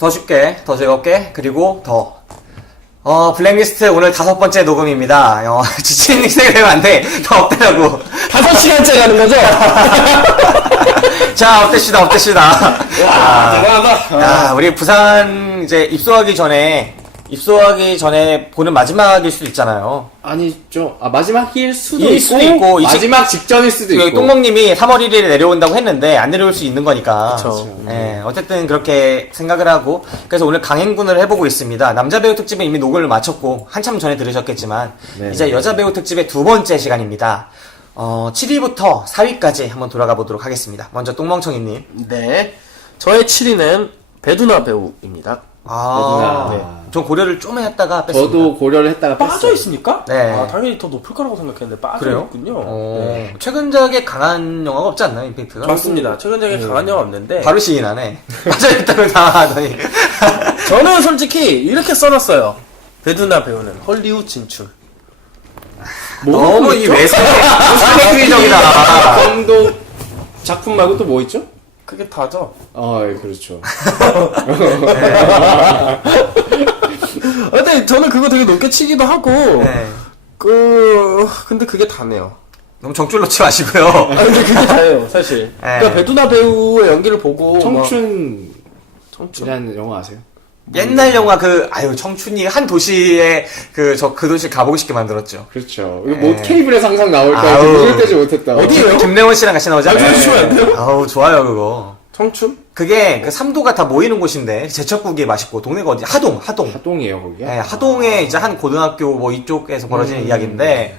더 쉽게, 더 즐겁게, 그리고 더. 블랙리스트 오늘 5번째 녹음입니다. 지친 생각이 되면 안 돼. 더 업되라고. 5시간째 가는 거죠? 자, 업됩시다. 대단하다. 야, 우리 부산 이제 입소하기 전에 보는 마지막일 수도 있잖아요. 아니죠. 마지막일 수도 일 수도 있고, 마지막 직전일 수도 있고. 똥멍님이 3월 1일에 내려온다고 했는데, 안 내려올 수 있는 거니까. 그쵸. 예, 어쨌든 그렇게 생각을 하고, 그래서 오늘 강행군을 해보고 있습니다. 남자 배우 특집은 이미 녹음을 마쳤고, 한참 전에 들으셨겠지만, 네. 이제 여자 배우 특집의 2번째 시간입니다. 7위부터 4위까지 한번 돌아가 보도록 하겠습니다. 먼저 똥멍청이님. 네. 저의 7위는 배두나 배우입니다. 전 고려를 좀 했다가 뺐습니다. 저도 고려를 했다가 빠져 있습니까? 네. 당연히 더 높을 거라고 생각했는데 빠져 그래요? 있군요. 네. 최근작에 강한 영화가 없지 않나요, 임팩트가? 맞습니다. 최근작에 강한 영화 없는데 바로 시인하네. 빠져있다고 당하더니. 저는 솔직히 이렇게 써놨어요. 배두나 배우는 헐리우드 진출. 너무 이 외세주의적이다. 정도 작품 말고 또 뭐 있죠? 그게 다죠. 예, 그렇죠. 근데 저는 그거 되게 높게 치기도 하고 네. 근데 그게 다네요. 너무 정줄 놓지 마시고요. 근데 그게 다예요, 사실. 그러니까 배두나 배우의 연기를 보고 청춘이라는 청춘. 영화 아세요? 옛날 영화 청춘이 한 도시에 그 도시 가보고 싶게 만들었죠. 그렇죠. 이거 뭐 케이블에서 항상 나올 때 아우. 눈을 떼지 못했다. 어디예요? 김래원 씨랑 같이 나오지 않아요? 나중에 주면 안 돼요? 아우, 좋아요, 그거. 청춘? 그게 그 삼도가 다 모이는 곳인데, 제철국이 맛있고, 동네가 어디? 하동. 하동이에요, 거기가? 네, 하동에 이제 한 고등학교 뭐 이쪽에서 벌어지는 이야기인데,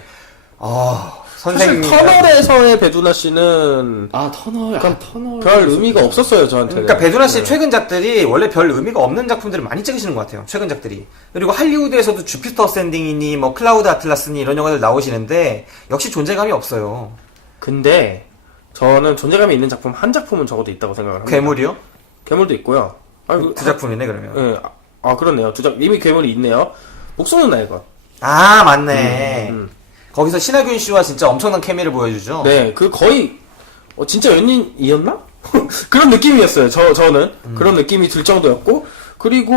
사실 선생님이. 터널에서의 배두나 씨는 터널. 터널. 별 의미가 없었어요, 저한테는. 그러니까 배두나 씨의 네. 최근작들이 원래 별 의미가 없는 작품들을 많이 찍으시는 것 같아요. 최근작들이. 그리고 할리우드에서도 주피터 샌딩이니 뭐 클라우드 아틀라스니 이런 영화들 나오시는데 역시 존재감이 없어요. 근데 저는 존재감이 있는 작품 한 작품은 적어도 있다고 생각을 합니다. 괴물이요? 괴물도 있고요. 두 작품이네 그러면. 예. 그렇네요. 이미 괴물이 있네요. 목숨은 나의 것. 아, 맞네. 거기서 신하균 씨와 진짜 엄청난 케미를 보여주죠. 네, 거의 진짜 연인이었나? 그런 느낌이었어요. 저는 그런 느낌이 들 정도였고, 그리고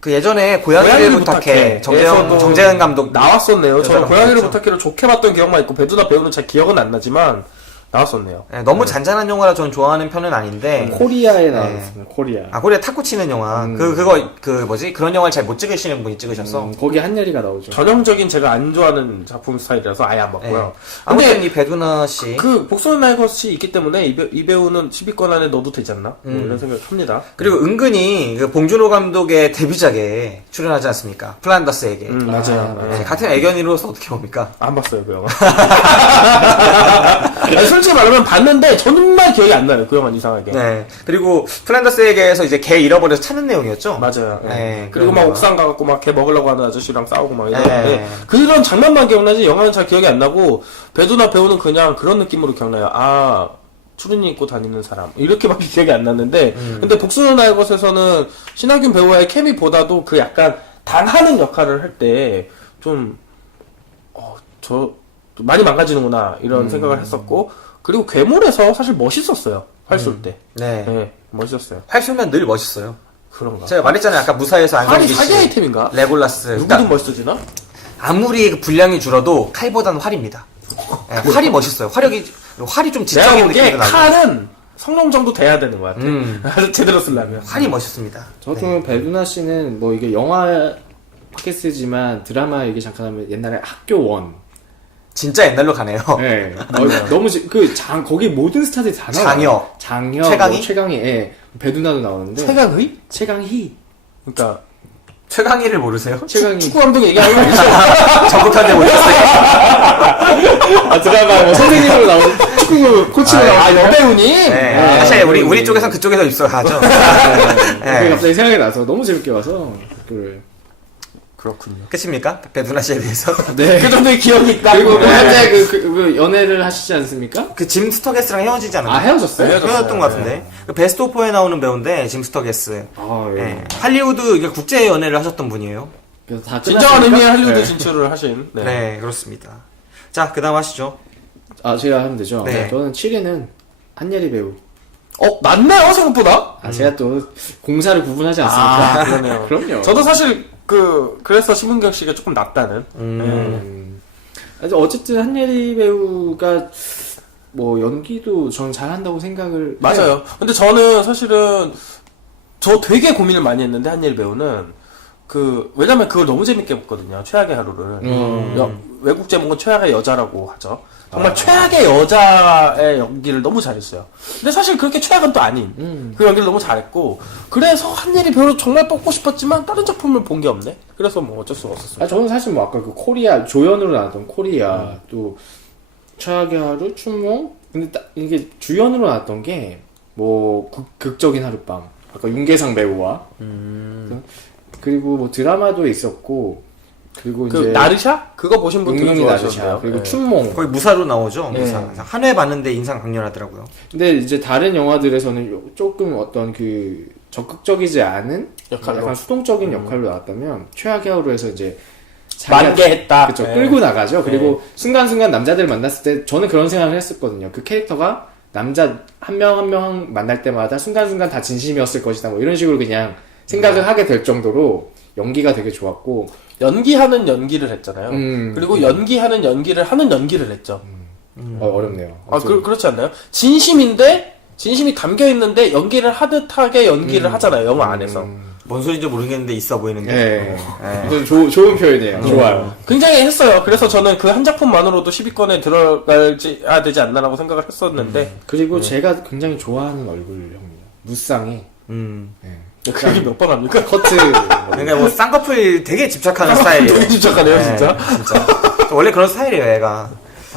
그 예전에 고양이를 부탁해 정재현 감독 나왔었네요. 저는 고양이를 그렇죠. 부탁해를 좋게 봤던 기억만 있고 배두나 배우는 잘 기억은 안 나지만 나왔었네요. 네, 너무 잔잔한 영화라 저는 좋아하는 편은 아닌데. 코리아에 나왔습니다. 코리아. 코리아 탁구 치는 영화. 그런 영화를 잘 못 찍으시는 분이 찍으셔서. 거기 한예리가 나오죠. 전형적인 제가 안 좋아하는 작품 스타일이라서 아예 안 봤고요. 네. 아무튼 근데 이 배두나 씨. 복선의 나의 것이 있기 때문에 이 배우는 10위권 안에 넣어도 되지 않나? 뭐 이런 생각을 합니다. 그리고 은근히 그 봉준호 감독의 데뷔작에 출연하지 않습니까? 플란더스에게. 맞아요. 네, 같은 애견이로서 어떻게 봅니까? 안 봤어요, 그 영화. 아니, 솔직히 말하면 봤는데 정말 기억이 안 나요, 그 영화는 이상하게. 네. 그리고 플란더스에게에서 이제 개 잃어버려서 찾는 내용이었죠? 맞아요. 네. 그리고 막 옥상 가갖고 막 개 먹으려고 하는 아저씨랑 싸우고 막 이러는데 네. 그런 장면만 기억나지 영화는 잘 기억이 안 나고 배두나 배우는 그냥 그런 느낌으로 기억나요. 추리닝 입고 다니는 사람 이렇게밖에 기억이 안 났는데 근데 복수는 나의 것에서는 신하균 배우와의 케미보다도 그 약간 당하는 역할을 할 때 좀 저 많이 망가지는구나 이런 생각을 했었고 그리고 괴물에서 사실 멋있었어요 활쏠 때. 네. 네, 멋있었어요. 활쏘면 늘 멋있어요. 그런가? 제가 말했잖아요. 아까 무사에서 활이 안성기 씨. 사기 아이템인가? 레골라스. 누구든 그러니까 멋있어지나? 아무리 그 분량이 줄어도 칼보다는 활입니다. 네, 활이 멋있어요. 활이 좀 내가 지적인 보기에 느낌도 나고. 칼은 성룡 정도 돼야 되는 것 같아. 제대로 쓰려면. 활이 멋있습니다. 저도 배두나 씨는 뭐 이게 영화 팟캐스트지만 드라마 얘기 잠깐 하면 옛날에 학교 원. 진짜 옛날로 가네요. 네. 너무 거기 모든 스타들이 다 나와요. 장혁, 최강희? 최강희, 예. 배두나도 나오는데. 최강의? 최강희. 그러니까 최강희를 모르세요? 최강희. 축구 감독 얘기하는 거 아니죠? 전북한테 모르겠어요. 드라마 뭐 선생님으로 나오는 축구 코치로 나오는 여배우니? 네. 사실 우리 쪽에선 그쪽에서 입소하죠. 그게 갑자기 생각이 나서 너무 재밌게 봐서 그걸. 그렇군요. 끝입니까? 배두나 씨에 대해서? 네. 그 정도의 기억이 있다. 그리고 현재 그 연애를 하시지 않습니까? 그 짐 스터게스랑 헤어지지 않았나요? 헤어졌어요? 헤어졌던 것 같은데. 그 베스트 오퍼에 나오는 배우인데 짐 스터게스. 예. 네. 할리우드 이게 국제 연애를 하셨던 분이에요. 그래서 다 진정한 끝났습니까? 의미의 할리우드 네. 진출을 하신. 네, 그렇습니다. 자, 그다음 하시죠. 제가 하면 되죠. 네. 저는 7위는 한예리 배우. 낫네요, 생각보다. 제가 또 공사를 구분하지 않습니까? 그러네요. 그럼요. 저도 사실, 그래서 심은경 씨가 조금 낫다는. 어쨌든 한예리 배우가 뭐 연기도 전 잘한다고 생각을 맞아요. 해요. 근데 저는 사실은, 저 되게 고민을 많이 했는데, 한예리 배우는. 왜냐면 그걸 너무 재밌게 봤거든요. 최악의 하루를. 외국 제목은 최악의 여자라고 하죠. 정말 최악의 여자의 연기를 너무 잘했어요. 근데 사실 그렇게 최악은 또 아닌 그 연기를 너무 잘했고 그래서 한예리 배우를 정말 뽑고 싶었지만 다른 작품을 본 게 없네. 그래서 뭐 어쩔 수가 없었어요. 저는 사실 뭐 아까 그 코리아 조연으로 나왔던 코리아 또 최악의 하루 춘몽 근데 이게 주연으로 나왔던 게 뭐 극적인 하룻밤 아까 윤계상 배우와 그리고 뭐 드라마도 있었고 그리고 이제 나르샤? 그거 보신 분 되게 용명이 나르샤 좋아하셨네요. 그리고 춘몽 거의 무사로 나오죠. 네. 무사. 한 회 봤는데 인상 강렬하더라고요. 근데 이제 다른 영화들에서는 조금 어떤 그 적극적이지 않은 역할로. 약간 수동적인 역할로 나왔다면 최악의 하루에서 이제 만개했다. 그쵸 네. 끌고 나가죠. 그리고 순간순간 남자들 만났을 때 저는 그런 생각을 했었거든요. 그 캐릭터가 남자 한 명 한 명 만날 때마다 순간순간 다 진심이었을 것이다. 뭐 이런 식으로 그냥 생각을 하게 될 정도로 연기가 되게 좋았고 연기하는 연기를 했잖아요. 그리고 연기하는 연기를 하는 연기를 했죠. 어렵네요. 그렇지 않나요? 진심이 담겨 있는데 연기를 하듯하게 연기를 하잖아요. 영화 안에서. 뭔 소리인지 모르겠는데 있어 보이는데. 네. 네. 이건 좋은 표현이에요. 좋아요. 굉장히 했어요. 그래서 저는 그 한 작품만으로도 10위권에 들어가야 되지 않나라고 생각을 했었는데 그리고 제가 굉장히 좋아하는 얼굴형이에요. 무쌍이. 그게 몇 번 합니까? 커트. 그러니까 뭐 쌍꺼풀 되게 집착하는 스타일이에요. 되게 집착하네요, 네, 진짜. 진짜. 원래 그런 스타일이에요, 얘가.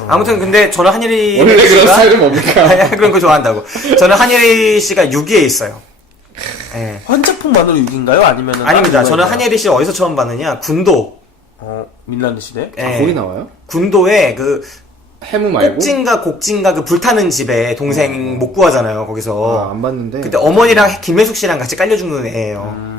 아무튼 근데 저는 한예리 원래 그런 씨가 스타일은 뭡니까? 아니, 그런 거 좋아한다고. 저는 한예리 씨가 6위에 있어요. 예. 한 작품만으로 6인가요? 아니면은 아닙니다. 다른 저는 거인가요? 한예리 씨를 어디서 처음 봤느냐? 군도. 밀라드 시대? 예. 거기 나와요? 군도에 그 해무 말고? 곡진가 그 불타는 집에 동생 못 구하잖아요, 거기서. 안 봤는데. 그때 어머니랑 김혜숙 씨랑 같이 깔려 죽는 애예요.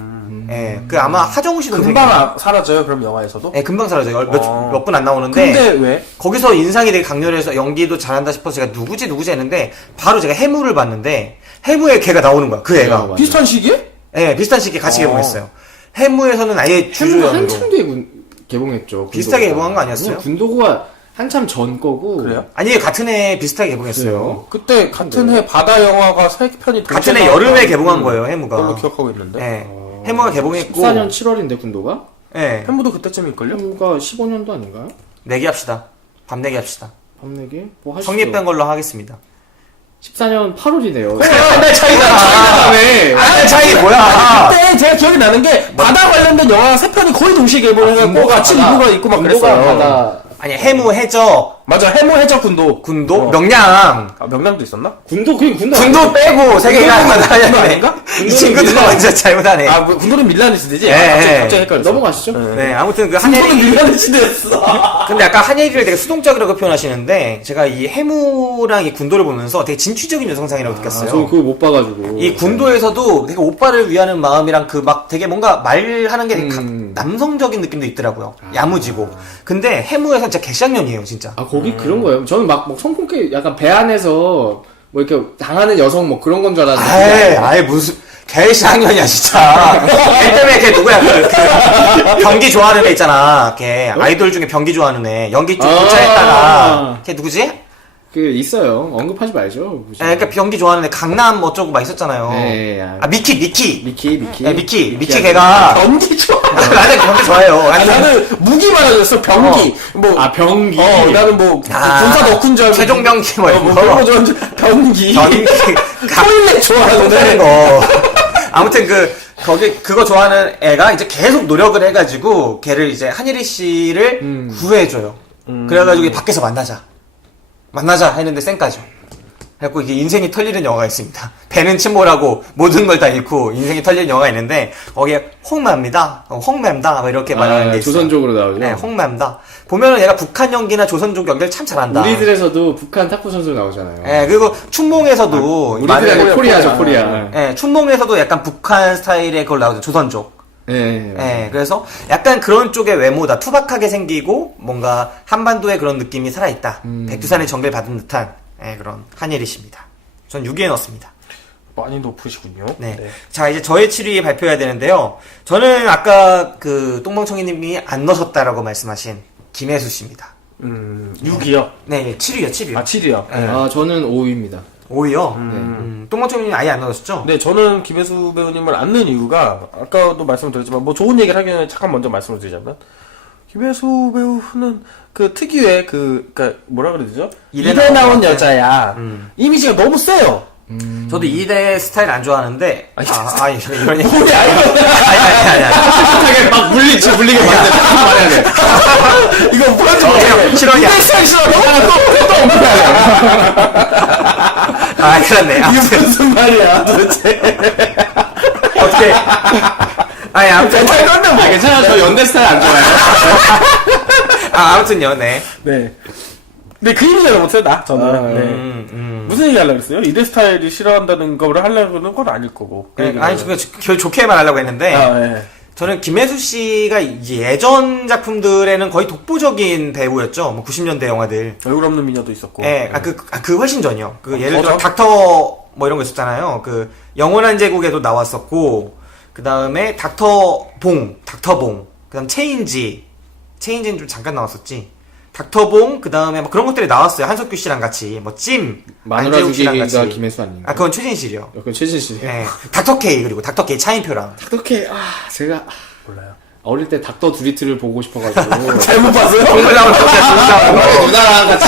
예. 그 아마 하정우 씨 동생. 금방 사라져요, 그럼 영화에서도? 예, 금방 사라져요. 몇 분 안 나오는데. 근데 왜? 거기서 인상이 되게 강렬해서 연기도 잘한다 싶어서 제가 누구지 했는데 바로 제가 해무를 봤는데 해무에 걔가 나오는 거야. 그 애가. 맞아요. 비슷한 시기에? 예, 비슷한 시기에 같이 개봉했어요. 해무에서는 아예 해무가 주주연으로. 한참 뒤에 개봉했죠. 비슷하게 군도가. 개봉한 거 아니었어요? 군도가 한참 전 거고. 그래요? 아니, 같은 해 비슷하게 개봉했어요. 그래요? 그때 같은 해 바다 영화가 3편이 같은 해 여름에 개봉한 거예요, 해무가. 그걸로 기억하고 있는데. 예. 해무가 개봉했고. 14년 7월인데 군도가? 예. 팬부도 그때쯤일걸요? 해무가 15년도 아닌가요? 내기합시다. 밤 내기합시다. 밤내기? 뭐 하시죠? 성립된 걸로 하겠습니다. 14년 8월이네요. 한달 차이다. 네. 아, 차이 뭐야? 그때 제가 기억이 나는 게 바다 관련된 영화 3편이 거의 동시에 개봉해갖고 같이 리뷰가 있고 막 군도가 그랬어요. 바다. 아니, 해무, 해적, 맞아, 해무 해적 군도. 군도, 명량. 명량도 있었나? 군도 군도 군도 빼고 세 개가 하나 아닌가? 이 친구도 밀란. 완전 잘못하네. 군도는 밀라드 시대지? 예, 예. 갑자기 헷갈렸어. 넘어가시죠. 네, 아무튼 그 군도는 한예리. 밀라드 시대였어. 근데 아까 한예리를 되게 수동적이라고 표현하시는데 제가 이 해무랑 이 군도를 보면서 되게 진취적인 여성상이라고 느꼈어요. 저 그거 못 봐가지고. 이 군도에서도 되게 오빠를 위하는 마음이랑 그 막 되게 뭔가 말하는 게 되게 남성적인 느낌도 있더라고요. 야무지고. 근데 해무에서는 진짜 개쌍년이에요, 진짜. 아, 거기 그런 거예요? 저는 막 손꼽기 약간 배 안에서 뭐 이렇게 당하는 여성 뭐 그런 건 줄 알았는데. 아예 무슨 개쌍년이야 진짜. 걔 때문에 걔 누구야? 그 병기 좋아하는 애 있잖아. 걔 아이돌 중에 병기 좋아하는 애. 연기 좀 고차했다가 걔 누구지? 그 있어요. 언급하지 말죠. 그러니까 병기 좋아하는 애 강남 어쩌고 막 있었잖아요. 네, 아 미키. 미키 걔가 병기 좋아. 나는 병기 좋아해요. 아니, 나는 무기만 알았어, 병기. 병기. 나는 뭐, 군사 덕후인 줄 알고. 최종 병기 뭐 이런 그런 거. 거 좋아하는 줄 병기. 병기 토일렛 좋아하는데. 하는 거. 아무튼 그거 좋아하는 애가 이제 계속 노력을 해가지고 걔를 이제 한예리 씨를 구해줘요. 그래가지고 밖에서 만나자 했는데 쌩까죠. 그래갖고 이게 인생이 털리는 영화가 있습니다. 배는 침몰하고 모든 걸 다 잃고 인생이 털리는 영화가 있는데 거기에 홍매입니다. 홍매입니다. 뭐 이렇게 말하는 게 있어요. 조선족으로 나오죠. 네, 홍매입니다. 보면은 얘가 북한 연기나 조선족 연기를 참 잘한다. 우리들에서도 북한 탁구 선수 나오잖아요. 네, 그리고 춘몽에서도 우리들의 코리아죠, 코리아. 네, 춘몽에서도 약간 북한 스타일의 그걸 나오죠. 조선족. 네. 네, 그래서 약간 그런 쪽의 외모다. 투박하게 생기고 뭔가 한반도의 그런 느낌이 살아있다. 백두산의 정글 받은 듯한 그런 한예리 씨입니다. 전 6위에 넣었습니다. 많이 높으시군요. 네. 자, 이제 저의 7위 발표해야 되는데요. 저는 아까 그 똥멍청이님이 안 넣으셨다라고 말씀하신 김혜수 씨입니다. 6이요. 네, 7위요, 7위요. 아, 7이요. 네. 아, 저는 5위입니다. 5위요? 똥멍청이님 아예 안 넣으셨죠? 네, 저는 김혜수 배우님을 안 넣은 이유가, 아까도 말씀드렸지만, 뭐 좋은 얘기를 하기 전에 잠깐 먼저 말씀을 드리자면, 김혜수 배우는 그 특유의 그니까 뭐라 그래야 되죠? 이대 이대 나온 나온 여자야. 이미지가 너무 세요. 저도 2대 스타일 안 좋아하는데, 아니, 이런 얘기. 뭐야, 아니. 막 물리게 만드는 말해야 돼. 이거 뭐야, 실화냐? 아, 그렇네. 이게 무슨 말이야, 도대체. 어떻게. 아니, 아무튼. 괜찮아, 저 연대 스타일 안 좋아해요. 아무튼요, 네. 네. 네, 그 이미지가 너무 세다, 저는. 네. 무슨 얘기 하려고 했어요? 이대 스타일이 싫어한다는 거를 하려는 건 아닐 거고. 네, 아니, 좋게만 하려고 했는데, 네. 저는 김혜수 씨가 이제 예전 작품들에는 거의 독보적인 배우였죠. 뭐 90년대 영화들. 얼굴 없는 미녀도 있었고. 예, 그 훨씬 전이요. 그 예를 들어 닥터 뭐 이런 거 있었잖아요. 그 영원한 제국에도 나왔었고, 그 다음에 닥터봉, 그 다음 체인지는 좀 잠깐 나왔었지. 닥터봉, 그 다음에 뭐 그런 것들이 나왔어요. 한석규 씨랑 같이. 뭐 찜, 마누라 안재욱 씨랑 같이. 주기가 김혜수 아닌가? 아, 그건 최진실이요. 그건 최진 씨. 예. 닥터 K, 그리고 닥터 K 차인표랑. 닥터케, 제가 몰라요. 어릴 때 닥터 두리트를 보고 싶어가지고. 잘못 봤어요? 누나랑 같이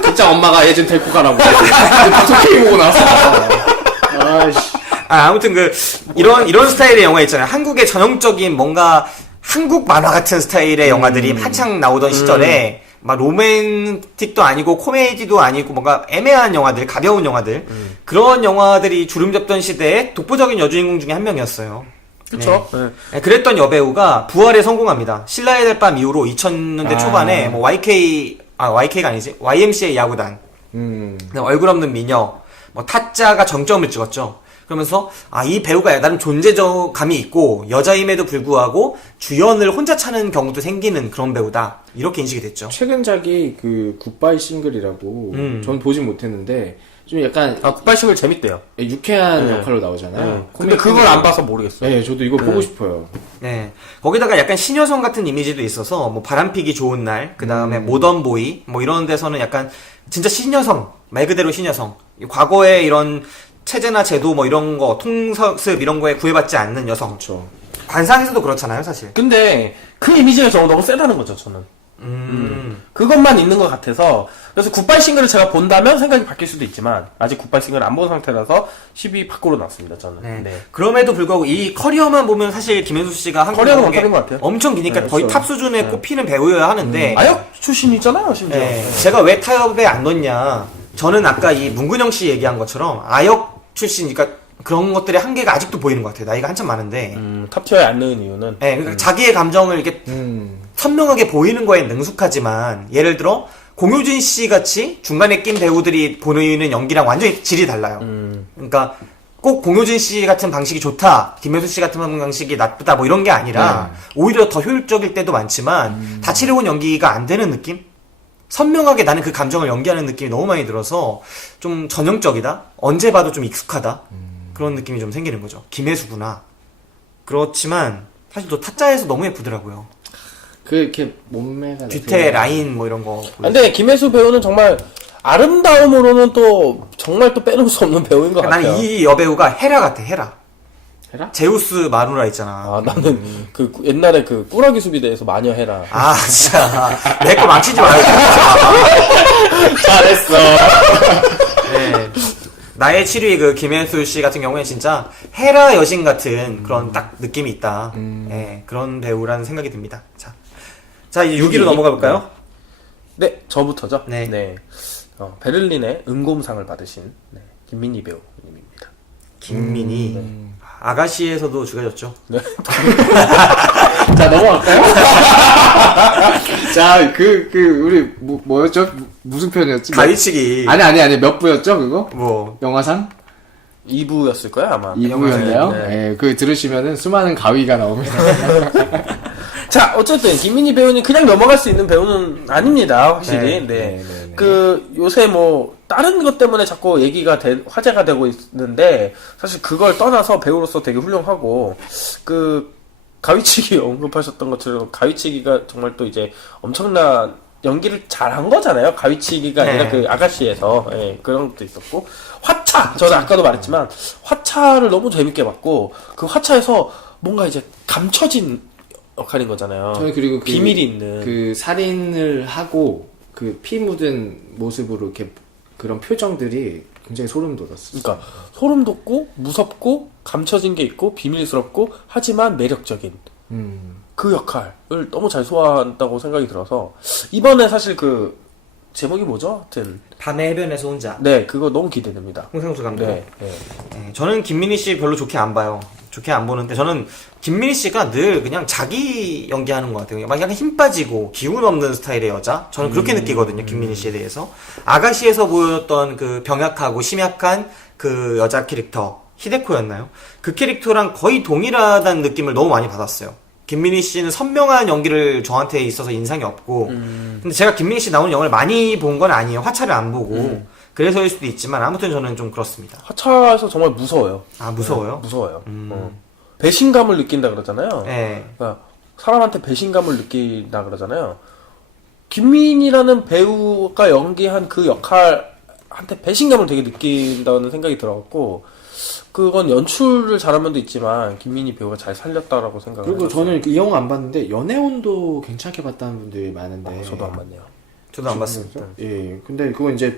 극장 엄마가 얘 좀 데리고 가라고. 닥터케 보고 나왔어. 아이씨. 아무튼 이런 스타일의 영화 있잖아요. 한국의 전형적인 뭔가 한국 만화 같은 스타일의 영화들이 한창 나오던 시절에 막 로맨틱도 아니고 코미디도 아니고 뭔가 애매한 영화들, 가벼운 영화들 그런 영화들이 주름잡던 시대에 독보적인 여주인공 중에 한 명이었어요. 그쵸. 네. 네, 그랬던 여배우가 부활에 성공합니다. 신라의 달 밤 이후로 2000년대 초반에 뭐 YK가 아니지 YMCA 야구단, 얼굴 없는 미녀, 뭐 타짜가 정점을 찍었죠. 그러면서 이 배우가 나름 존재감이 있고 여자임에도 불구하고 주연을 혼자 차는 경우도 생기는 그런 배우다 이렇게 인식이 됐죠. 최근작이 그 굿바이 싱글이라고 전 보진 못했는데 좀 약간 굿바이싱글 재밌대요. 유쾌한 역할로 나오잖아요. 근데 그걸 안 봐서 모르겠어요. 네, 저도 이거 보고 싶어요. 네. 거기다가 약간 신여성 같은 이미지도 있어서 뭐 바람피기 좋은 날, 그 다음에 모던보이 뭐 이런 데서는 약간 진짜 신여성, 말 그대로 신여성. 과거에 이런 체제나 제도 뭐 이런 거 통섭 이런 거에 구애받지 않는 여성. 그렇죠. 관상에서도 그렇잖아요, 사실. 근데 그 이미지가 너무 세다는 거죠, 저는. 그것만 있는 것 같아서. 그래서 굿바이 싱글을 제가 본다면 생각이 바뀔 수도 있지만 아직 굿바이 싱글을 안 본 상태라서 10위 밖으로 났습니다, 저는. 네. 네. 그럼에도 불구하고 이 커리어만 보면 사실 김혜수 씨가 한국 커리어는 영화계 못하는 것 같아요. 엄청 기니까 네, 거의 그렇죠. 탑 수준에 꼽히는 배우여야 하는데 아역 출신이잖아요, 심지어. 네, 제가 왜 타협에 안 넣냐. 저는 아까 이 문근영 씨 얘기한 것처럼 아역 출신, 그러니까 그런 것들의 한계가 아직도 보이는 것 같아요. 나이가 한참 많은데. 탑티어에 안 넣은 이유는. 네, 그러니까 자기의 감정을 이렇게 선명하게 보이는 거에 능숙하지만, 예를 들어, 공효진 씨 같이 중간에 낀 배우들이 보이는 연기랑 완전히 질이 달라요. 그러니까 꼭 공효진 씨 같은 방식이 좋다, 김혜수 씨 같은 방식이 나쁘다, 뭐 이런 게 아니라, 오히려 더 효율적일 때도 많지만, 다채로운 연기가 안 되는 느낌? 선명하게 나는 그 감정을 연기하는 느낌이 너무 많이 들어서 좀 전형적이다? 언제 봐도 좀 익숙하다? 그런 느낌이 좀 생기는 거죠. 김혜수구나. 그렇지만 사실 또 타짜에서 너무 예쁘더라고요. 이렇게 몸매가 뒤태 라인 뭐 이런 거. 근데 김혜수 배우는 정말 아름다움으로는 또 정말 또 빼놓을 수 없는 배우인 것 같아요. 나는 이 여배우가 헤라 같아, 헤라. 헤라? 제우스 마누라 있잖아. 아, 나는 그 옛날에 그 꾸러기 숲이대에서 마녀 해라. 아, 진짜. 내 거 망치지 말아요. 잘했어. 네. 나의 7위 그 김혜수 씨 같은 경우에 진짜 헤라 여신 같은 그런 딱 느낌이 있다. 네, 그런 배우라는 생각이 듭니다. 자 이제 6위로 넘어가 볼까요? 네, 저부터죠. 네. 베를린의 은곰상을 받으신 김민희 배우님입니다. 김민희. 아가씨에서도 죽여졌죠. 네. 자, 넘어갈까요? 자, 우리, 뭐였죠? 무슨 편이었지? 가위치기. 아니, 몇 부였죠, 그거? 뭐. 영화상? 2부였을 거예요, 아마. 2부였나요? 네. 예, 그 들으시면은 수많은 가위가 나옵니다. 자, 어쨌든 김민희 배우는 그냥 넘어갈 수 있는 배우는 아닙니다. 확실히. 네. 그 요새 뭐 다른 것 때문에 자꾸 얘기가 화제가 되고 있는데 사실 그걸 떠나서 배우로서 되게 훌륭하고 그 가위치기 언급하셨던 것처럼 가위치기가 정말 또 이제 엄청난 연기를 잘한 거잖아요. 가위치기가 아니라 네. 그 아가씨에서 예, 그런 것도 있었고 화차 저는 아까도 말했지만 화차를 너무 재밌게 봤고 그 화차에서 뭔가 이제 감춰진 역할인 거잖아요. 저는 그리고 비밀이 있는 그 살인을 하고 그 피 묻은 모습으로 이렇게 그런 표정들이 굉장히 소름 돋았어요. 그러니까 소름 돋고 무섭고 감춰진 게 있고 비밀스럽고 하지만 매력적인 그 역할을 너무 잘 소화한다고 생각이 들어서 이번에 사실 그 제목이 뭐죠? 하여튼 밤의 해변에서 혼자. 네 그거 너무 기대됩니다. 홍상수 감독. 네, 네. 네, 저는 김민희 씨 별로 좋게 안 봐요. 좋게 안 보는데 저는 김민희 씨가 늘 그냥 자기 연기하는 것 같아요. 막 약간 힘 빠지고 기운 없는 스타일의 여자. 저는 그렇게 느끼거든요. 김민희 씨에 대해서. 아가씨에서 보였던 그 병약하고 심약한 그 여자 캐릭터 히데코였나요? 그 캐릭터랑 거의 동일하다는 느낌을 너무 많이 받았어요. 김민희 씨는 선명한 연기를 저한테 있어서 인상이 없고 근데 제가 김민희 씨 나오는 영화를 많이 본 건 아니에요. 화차를 안 보고 그래서일 수도 있지만 아무튼 저는 좀 그렇습니다. 화차에서 정말 무서워요. 아 무서워요? 네, 무서워요. 배신감을 느낀다 그러잖아요. 네. 그러니까 사람한테 배신감을 느낀다 그러잖아요. 김민희라는 배우가 연기한 그 역할한테 배신감을 되게 느낀다는 생각이 들어갖고 그건 연출을 잘한 면도 있지만 김민희 배우가 잘 살렸다라고 생각을 그리고 해봤어요. 저는 이 영화 안 봤는데 연애운도 괜찮게 봤다는 분들이 많은데 저도 안 봤네요. 저도 안 봤습니다. 예, 근데 그건 이제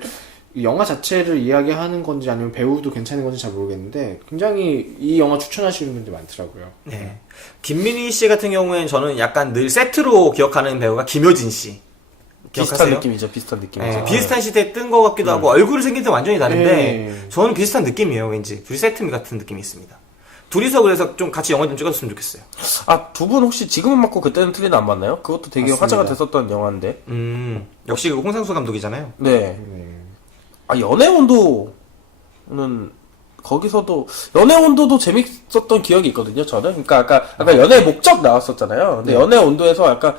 이 영화 자체를 이야기하는 건지 아니면 배우도 괜찮은 건지 잘 모르겠는데 굉장히 이 영화 추천하시는 분들 많더라고요. 네. 김민희 씨 같은 경우에는 저는 약간 늘 세트로 기억하는 배우가 김효진 씨. 비슷한 기억하세요? 느낌이죠. 비슷한 느낌이죠. 네, 비슷한 시대에 뜬 것 같기도 하고 얼굴이 생긴 때 완전히 다른데 네. 저는 비슷한 느낌이에요. 왠지 둘이 세트 같은 느낌이 있습니다. 둘이서 그래서 좀 같이 영화 좀 찍었으면 좋겠어요. 아, 두 분 혹시 지금은 맞고 그때는 틀리는 안 봤나요? 그것도 되게 맞습니다. 화제가 됐었던 영화인데. 역시 그 홍상수 감독이잖아요. 네. 아, 연애온도는 거기서도 연애온도도 재밌었던 기억이 있거든요. 저는. 그러니까 아까 연애 목적 나왔었잖아요. 근데 연애온도에서 약간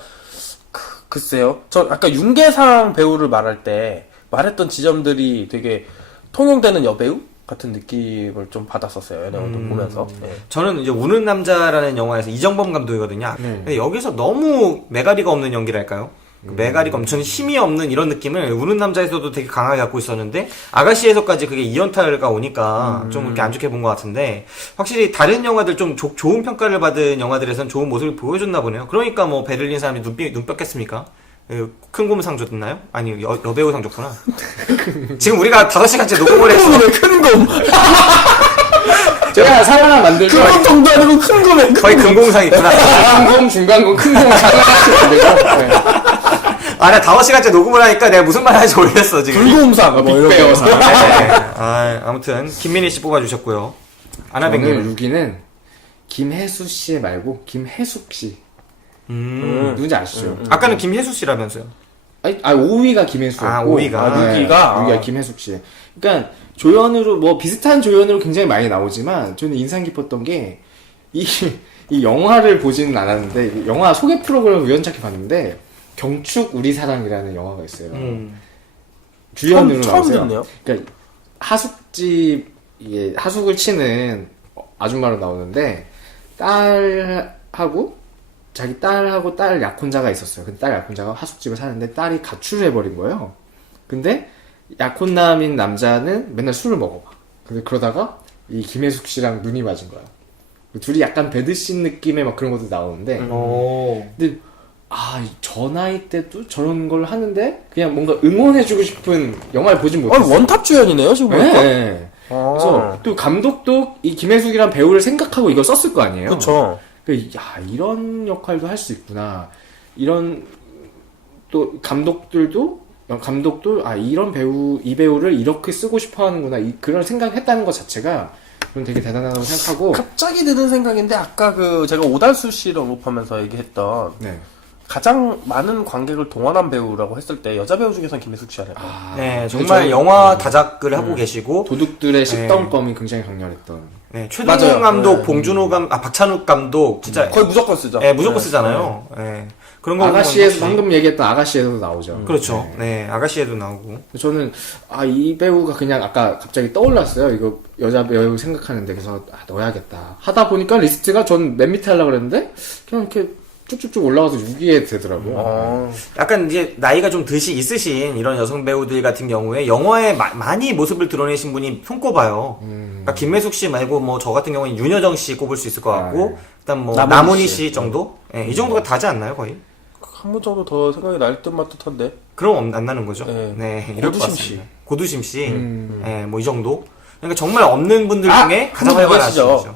글쎄요. 저 아까 윤계상 배우를 말할 때 말했던 지점들이 되게 통용되는 여배우 같은 느낌을 좀 받았었어요. 연애온도 보면서. 네. 저는 이제 우는 남자라는 영화에서 이정범 감독이거든요. 근데 여기서 너무 메가리가 없는 연기랄까요? 그 메가리가 엄청 힘이 없는 이런 느낌을 우는 남자에서도 되게 강하게 갖고 있었는데 아가씨에서까지 그게 이연타가 오니까 좀 이렇게 안 좋게 본 것 같은데 확실히 다른 영화들 좀 좋은 평가를 받은 영화들에선 좋은 모습을 보여줬나 보네요. 그러니까 뭐 베를린 사람이 눈 뺐겠습니까? 큰 곰상 줬나요? 아니 여배우상 줬구나. 지금 우리가 5시간째 녹음을 했어. 큰 곰! 제가 상 하나 만들고 큰 정도 아니고 큰 곰에 거의 금공상이구나. 중공, 중간공, 큰공 상 하나 만들고 아, 나 5시간째 녹음을 하니까 내가 무슨 말 하는지 모르겠어, 지금. 불고음상 뭐 이런 거. 빅베어상. 아무튼, 김민희 씨 뽑아주셨고요. 오늘 아나백님. 6위는 김혜수 씨 말고 김혜숙 씨. 누군지 아시죠? 아까는 김혜수 씨라면서요. 아니, 5위가 김혜수였고 아, 5위가. 6위가 김혜숙 씨. 그러니까 조연으로 뭐 비슷한 조연으로 굉장히 많이 나오지만 저는 인상 깊었던 게 이 영화를 보지는 않았는데 영화 소개 프로그램 우연찮게 봤는데 경축 우리 사랑이라는 영화가 있어요. 주연으로 처음 나오세요. 듣네요. 그러니까 하숙집 이게 하숙을 치는 아줌마로 나오는데 자기 딸하고 딸 약혼자가 있었어요. 근데 딸 약혼자가 하숙집을 사는데 딸이 가출을 해버린 거예요. 근데 약혼남인 남자는 맨날 술을 먹어봐. 근데 그러다가 이 김혜숙 씨랑 눈이 맞은 거야. 둘이 약간 배드씬 느낌의 막 그런 것도 나오는데 근데 저 나이 때도 저런 걸 하는데 그냥 뭔가 응원해주고 싶은 영화를 보진 못했어요. 원탑 주연이네요, 지금 보니까. 네. 그래서 또 감독도 이 김혜숙이란 배우를 생각하고 이걸 썼을 거 아니에요. 그쵸. 이런 역할도 할 수 있구나. 이런 또 감독도 이런 이 배우를 이렇게 쓰고 싶어 하는구나. 그런 생각했다는 것 자체가 저는 되게 대단하다고 생각하고. 갑자기 드는 생각인데 아까 제가 오달수 씨를 언급하면서 얘기했던 네. 가장 많은 관객을 동원한 배우라고 했을 때 여자 배우 중에서는 김혜숙 씨 아닐까. 네, 정말 영화 다작을 하고 계시고 도둑들의 식당검이 굉장히 강렬했던. 네, 최동훈 맞아요. 감독, 네. 봉준호 박찬욱 감독, 진짜. 거의 무조건 쓰죠. 네, 무조건 네. 쓰잖아요. 네. 그런 거. 보면 아가씨에서 확실히- 방금 얘기했던 아가씨에서도 나오죠. 그렇죠. 네, 아가씨에도 나오고. 저는 이 배우가 그냥 아까 갑자기 떠올랐어요. 이거 여자 배우 생각하는데 그래서 넣어야겠다 하다 보니까 리스트가 전 맨 밑에 하려고 그랬는데 그냥 이렇게 쭉쭉쭉 올라가서 6위에 되더라고요. 약간 이제 나이가 좀 있으신 이런 여성 배우들 같은 경우에 영화에 많이 모습을 드러내신 분이 손꼽아요. 그러니까 김매숙 씨 말고 뭐 저 같은 경우는 윤여정 씨 꼽을 수 있을 것 같고, 일단 뭐 남은희 남은희 씨. 씨 정도? 이 정도가 다지 않나요, 거의? 한 번 정도 더 생각이 날 듯만 듯한데. 그럼 안 나는 거죠. 네. 네, 이럴 것 고두심 같습니다. 고두심 씨, 뭐 이 정도. 그러니까 정말 없는 분들 중에 가장 한번 더 활발하신 계시죠. 거죠.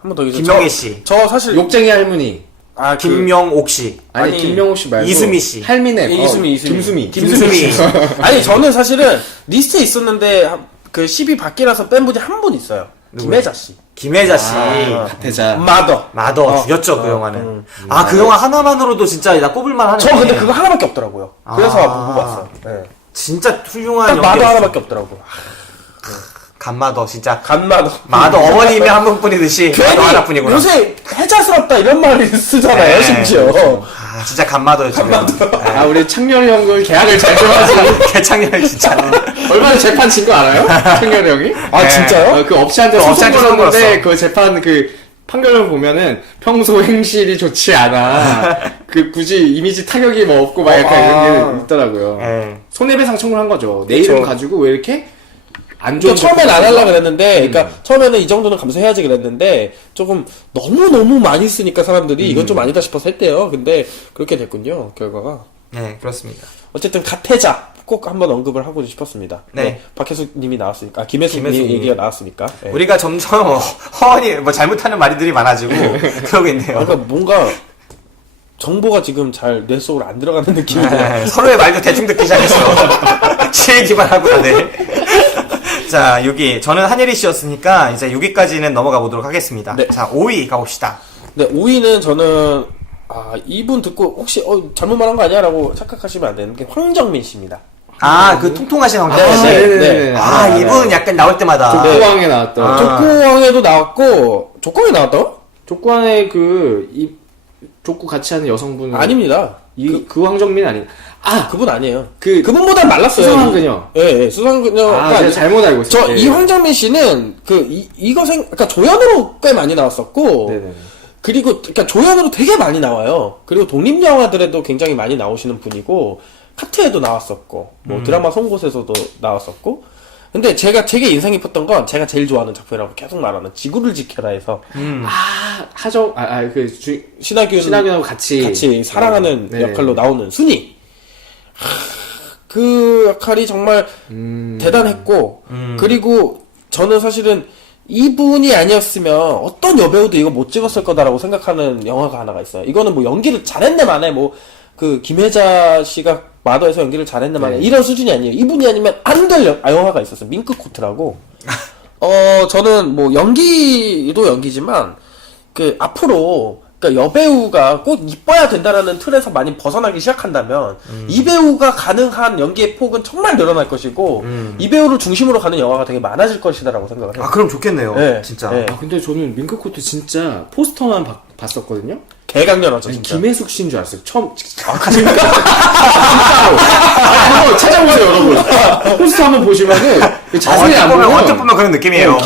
한 번 더 계시죠. 김명애 씨, 저 사실 욕쟁이 할머니. 김명옥 씨, 아니, 김명호 씨 말고 이수미 씨. 할미네. 이수미. 김수미. 김수미. 아니 저는 사실은 리스트에 있었는데 그 10위 밖이라서 뺀 분이 한 분 있어요. 김혜자 씨. 김혜자 씨. 가태자. 마더. 마더 죽였죠 그 영화는. 그 영화 하나만으로도 진짜 나 꼽을만 하네. 저 근데 그거 하나밖에 없더라고요. 그래서 못 봤어요. 네. 진짜 훌륭한 딱 마더 연기였어. 하나밖에 없더라고요. 간마더 진짜 간마더. 마더 어머님이 한 분뿐이듯이 마더 하나뿐이구나. 요새 해자스럽다 이런 말 쓰잖아요. 네. 심지어. 진짜 간마더였죠. 우리 창렬이 형을 계약을 잘 들어가지고 개창렬 진짜. 얼마나 재판 친 거 알아요? 창렬이 형이? 아 네. 진짜요? 그 업체한테 그 소송 업체한테 소송 걸었는데 걸었어. 그 재판 그 판결을 보면은 평소 행실이 좋지 않아. 그 굳이 이미지 타격이 뭐 없고 막 약간 이런 게 있더라고요. 예. 손해배상 청구를 한 거죠. 내 이름 가지고 왜 이렇게 안 좋은 그러니까 처음엔 안 하려고 그랬는데, 그러니까 처음에는 이 정도는 감수해야지 그랬는데, 조금 너무 많이 쓰니까 사람들이 이건 좀 아니다 싶어서 했대요. 근데 그렇게 됐군요, 결과가. 네, 그렇습니다. 어쨌든 가태자 꼭 한번 언급을 하고 싶었습니다. 네. 박혜숙님이 나왔으니까, 김혜숙님 김혜숙님. 얘기가 나왔으니까. 네. 우리가 점점 허언이 뭐 잘못하는 말들이 많아지고 그러고 있네요. 그러니까 뭔가 정보가 지금 잘 뇌 속으로 안 들어가는 느낌이에요. 네, 서로의 말도 대충 듣기 시작했어. 지 얘기만 하고 다들. 자, 6위. 저는 한예리 씨였으니까 이제 6위까지는 넘어가 보도록 하겠습니다. 네. 자, 5위 가봅시다. 네, 5위는 저는 이분 듣고 혹시 잘못 말한 거 아니야? 라고 착각하시면 안 되는 게 황정민 씨입니다. 그 통통하신 황정 네, 씨. 네. 이분 약간 나올 때마다. 족구왕에 나왔던. 족구왕에도 나왔고 족구왕에 나왔다고? 족구왕에 족구 같이 하는 여성분은 아닙니다. 그 황정민 아니. 그분 아니에요. 그분보다 말랐어요. 수상한 그녀. 예, 수상한 그녀가 제가 잘못 알고 있어요. 이 황정민 씨는 그러니까 조연으로 꽤 많이 나왔었고, 네네. 그리고 그러니까 조연으로 되게 많이 나와요. 그리고 독립 영화들에도 굉장히 많이 나오시는 분이고, 카트에도 나왔었고, 뭐 드라마 송곳에서도 나왔었고. 근데 제가 되게 인상 깊었던 건 제가 제일 좋아하는 작품이라고 계속 말하는 지구를 지켜라에서 하정 신하균하고 같이 사랑하는 네. 역할로 나오는 순이. 그 역할이 정말 대단했고, 그리고 저는 사실은 이분이 아니었으면 어떤 여배우도 이거 못 찍었을 거다라고 생각하는 영화가 하나가 있어요. 이거는 뭐 연기를 잘했네 만에 김혜자 씨가 마더에서 연기를 잘했네 만에 이런 수준이 아니에요. 이분이 아니면 안 될 영화가 있었어요. 밍크 코트라고. 저는 뭐 연기도 연기지만 앞으로 그러니까 여배우가 꼭 이뻐야 된다라는 틀에서 많이 벗어나기 시작한다면 이 배우가 가능한 연기의 폭은 정말 늘어날 것이고 이 배우를 중심으로 가는 영화가 되게 많아질 것이다라고 생각을 해요. 그럼 좋겠네요. 네. 진짜. 네. 근데 저는 밍크코트 진짜 포스터만 봤었거든요. 개강렬하죠, 진짜. 김혜숙 씨인 줄 알았어요. 처음. 진짜로. 한번 찾아보세요, 여러분. 포스터 한번 보시면은 자세히 안 보면 언뜻 보면 그런 느낌이에요.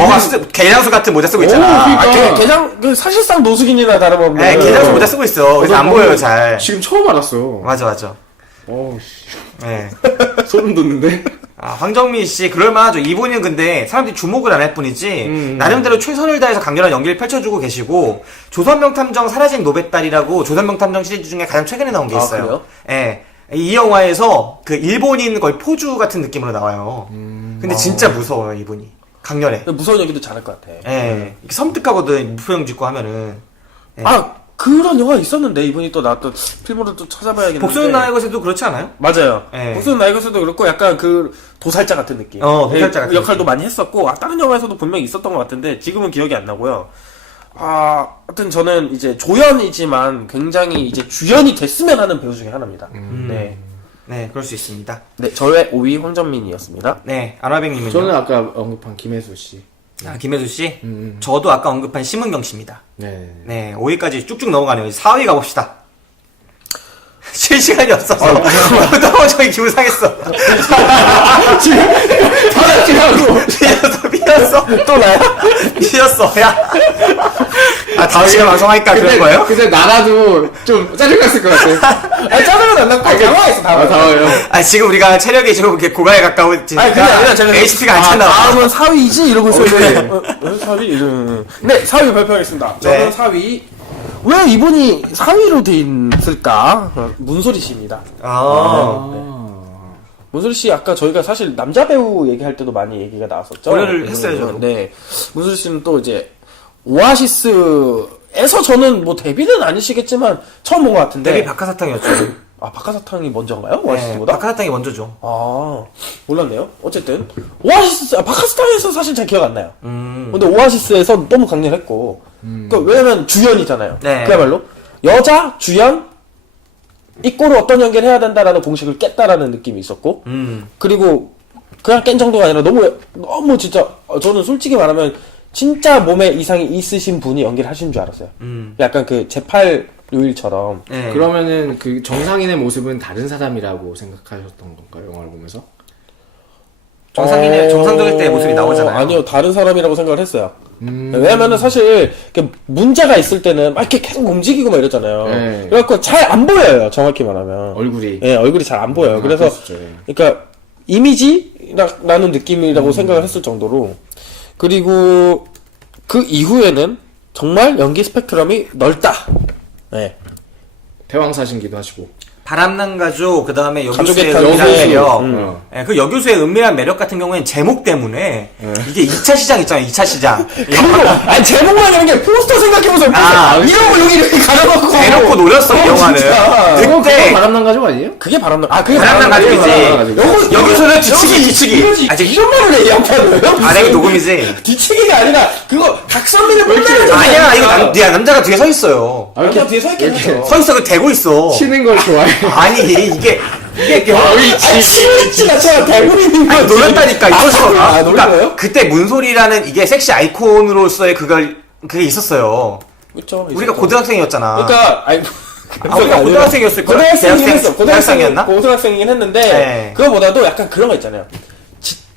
개장수 같은 모자 쓰고 있잖아. 그러니까. 사실상 노숙인이나 다름없는. 네, 개장수 모자 쓰고 있어. 그래서 안 보여요, 잘. 지금 처음 알았어. 맞아. 씨. 네. 소름 돋는데? 황정민 씨, 그럴만하죠. 이분은 근데 사람들이 주목을 안 할 뿐이지, 나름대로 최선을 다해서 강렬한 연기를 펼쳐주고 계시고, 조선명탐정 사라진 노베딸이라고 조선명탐정 시리즈 중에 가장 최근에 나온 게 있어요. 그래요? 예. 이 영화에서 일본인 거의 포주 같은 느낌으로 나와요. 근데 진짜 무서워요, 이분이. 강렬해. 무서운 연기도 잘할 것 같아. 예. 섬뜩하거든, 무표정 짓고 하면은. 예. 그런 영화 있었는데 이분이 또 나왔던 필모를 또 찾아봐야겠는데. 복수는 나의 것에도 그렇지 않아요? 맞아요. 네. 복수는 나의 것에도 그렇고 약간 도살자 같은 느낌. 도살자 같은 역할도 느낌. 많이 했었고 다른 영화에서도 분명히 있었던 것 같은데 지금은 기억이 안 나고요. 하여튼 저는 이제 조연이지만 굉장히 이제 주연이 됐으면 하는 배우 중에 하나입니다. 네. 네, 그럴 수 있습니다. 네, 저의 5위 황정민이었습니다. 네, 아라뱅님은요? 저는 아까 언급한 김혜수 씨. 아, 김혜수 씨? 저도 아까 언급한 심은경 씨입니다. 네. 네, 5위까지 쭉쭉 넘어가네요. 4위 가봅시다. 쉴 시간이 없어서 너무 저기 기분 상했어. 미쳤어. 또 나야? 미쳤어. 야. 아, 다음 시간 방송하니까 그런 거예요? 근데 나라도 좀 짜증났을 것 같아. 아니, 짜증은 안 나고 당황했어, 당황해요. 아, 지금 우리가 체력이 좀 이렇게 고갈에 가까워지니까 아니, 그게 아니라 제가 HP가 안 찼나 봐. 다음은 4위지? 이러고 있었는데. 네. 4위? 이러면. 네, 4위 발표하겠습니다. 저는 네. 4위. 왜 이분이 4위로 돼 있을까? 문소리 씨입니다. 문소리 씨 아까 저희가 사실 남자 배우 얘기할 때도 많이 얘기가 나왔었죠. 고려를 했어요, 저도. 네. 문소리 씨는 또 이제 오아시스에서 저는 뭐 데뷔는 아니시겠지만 처음 본 것 같은데. 데뷔 박하사탕이었죠. 아, 박하사탕이 먼저인가요? 네, 오아시스보다? 박하사탕이 먼저죠. 아, 몰랐네요. 어쨌든 오아시스, 박하사탕에서 사실 잘 기억 안 나요. 음. 근데 오아시스에서 너무 강렬했고, 그러니까 왜냐면 주연이잖아요. 네. 그야말로 여자 주연 이꼬로 어떤 연기를 해야 된다라는 공식을 깼다라는 느낌이 있었고, 그리고 그냥 깬 정도가 아니라 너무 진짜 저는 솔직히 말하면 진짜 몸에 이상이 있으신 분이 연기를 하신 줄 알았어요. 약간 그 제8요일처럼. 네. 그러면은 그 정상인의 모습은 다른 사람이라고 생각하셨던 건가요? 영화를 보면서? 정상적일 때 모습이 나오잖아요. 아니요, 다른 사람이라고 생각을 했어요. 왜냐면은 사실 이렇게 문제가 있을 때는 막 이렇게 계속 움직이고 막 이러잖아요. 네. 그래갖고 잘 안 보여요, 정확히 말하면. 얼굴이. 예, 얼굴이 잘 안 보여요. 그래서 그랬었죠, 예. 그러니까 이미지라는 느낌이라고 생각을 했을 정도로. 그리고 그 이후에는 정말 연기 스펙트럼이 넓다. 네. 대왕사신기도 하시고. 바람난 가족, 그 다음에 가족의 여교수의 탄생. 은밀한 매력. 예, 그 여교수의 은밀한 매력 같은 경우에는 제목 때문에 이게 2차 시장 있잖아요, 2차 시장. 그리고 아니 제목만 이런 게 포스터 생각해보세요. 아, 이런 거 여기 이렇게 가려놓고 대놓고 노렸어, 이 영화는. 진짜. 그거 그때 바람난 가족 아니에요? 그게 바람난 그게 바람난 가족이지. 가족이지. 여기서는 뒤치기. 아직 이런 말을 해, 이 양반은. 아래 녹음이지. 뒤치기가 아니라 그거 각선민의 꼴찌 아니야, 이거 남자가 뒤에 서 있어요. 남자 뒤에 서 있겠죠. 서 있어, 그 대고 있어. 치는 걸 좋아해. 아니, 이게 영화 치는 제가 대본 있는 아니, 거지. 놀렸다니까, 이거서. 아, 놀린 거예요? 그때 문소리라는 이게 섹시 아이콘으로서의 그게 있었어요. 그쵸. 우리가 고등학생이었잖아. 그러니까, 아니, 우리가 고등학생이었을 거야. 고등학생이긴 했어. 대학생이었나? 고등학생이긴 했는데, 네. 그거보다도 약간 그런 거 있잖아요.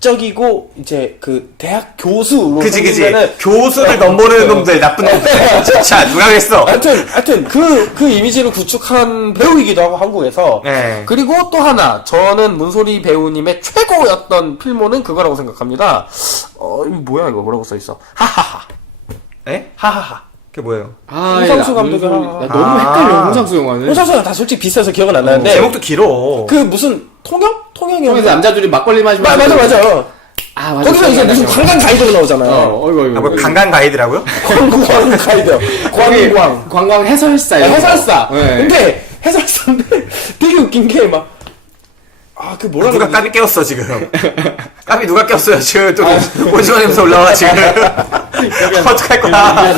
지적이고, 이제 그, 대학 교수로. 그지. 생기면은 교수를 넘보는 놈들, 나쁜 놈들. 진짜, 누가 그랬어? 하여튼, 그 이미지를 구축한 배우이기도 하고, 한국에서. 네. 그리고 또 하나, 저는 문소리 배우님의 최고였던 필모는 그거라고 생각합니다. 이거 뭐라고 써있어? 하하하. 에? 하하하. 그게 뭐예요? 홍상수 감독이 나 아. 너무 헷갈려, 홍상수 영화는. 홍상수가 다 솔직히 비슷해서 기억은 안 나는데. 제목도 길어. 그 무슨, 통영이 형에서 남자들이 막걸리 마시면. 맞아. 아, 맞아. 거기서 이제 무슨 관광 가이드로 나오잖아요. 어이구. 아, 뭐, 강간 가이드라고요? 관광 가이드. 관광. 관광 해설사예요. 해설사. 네. 근데, 해설사인데 되게 웃긴 게 막, 그 뭐라 누가 그러지? 까비 깨웠어, 지금. 까비 누가 깼어요, 지금. 또, 오징어 냄새 올라와, 지금. 어떡할 거야.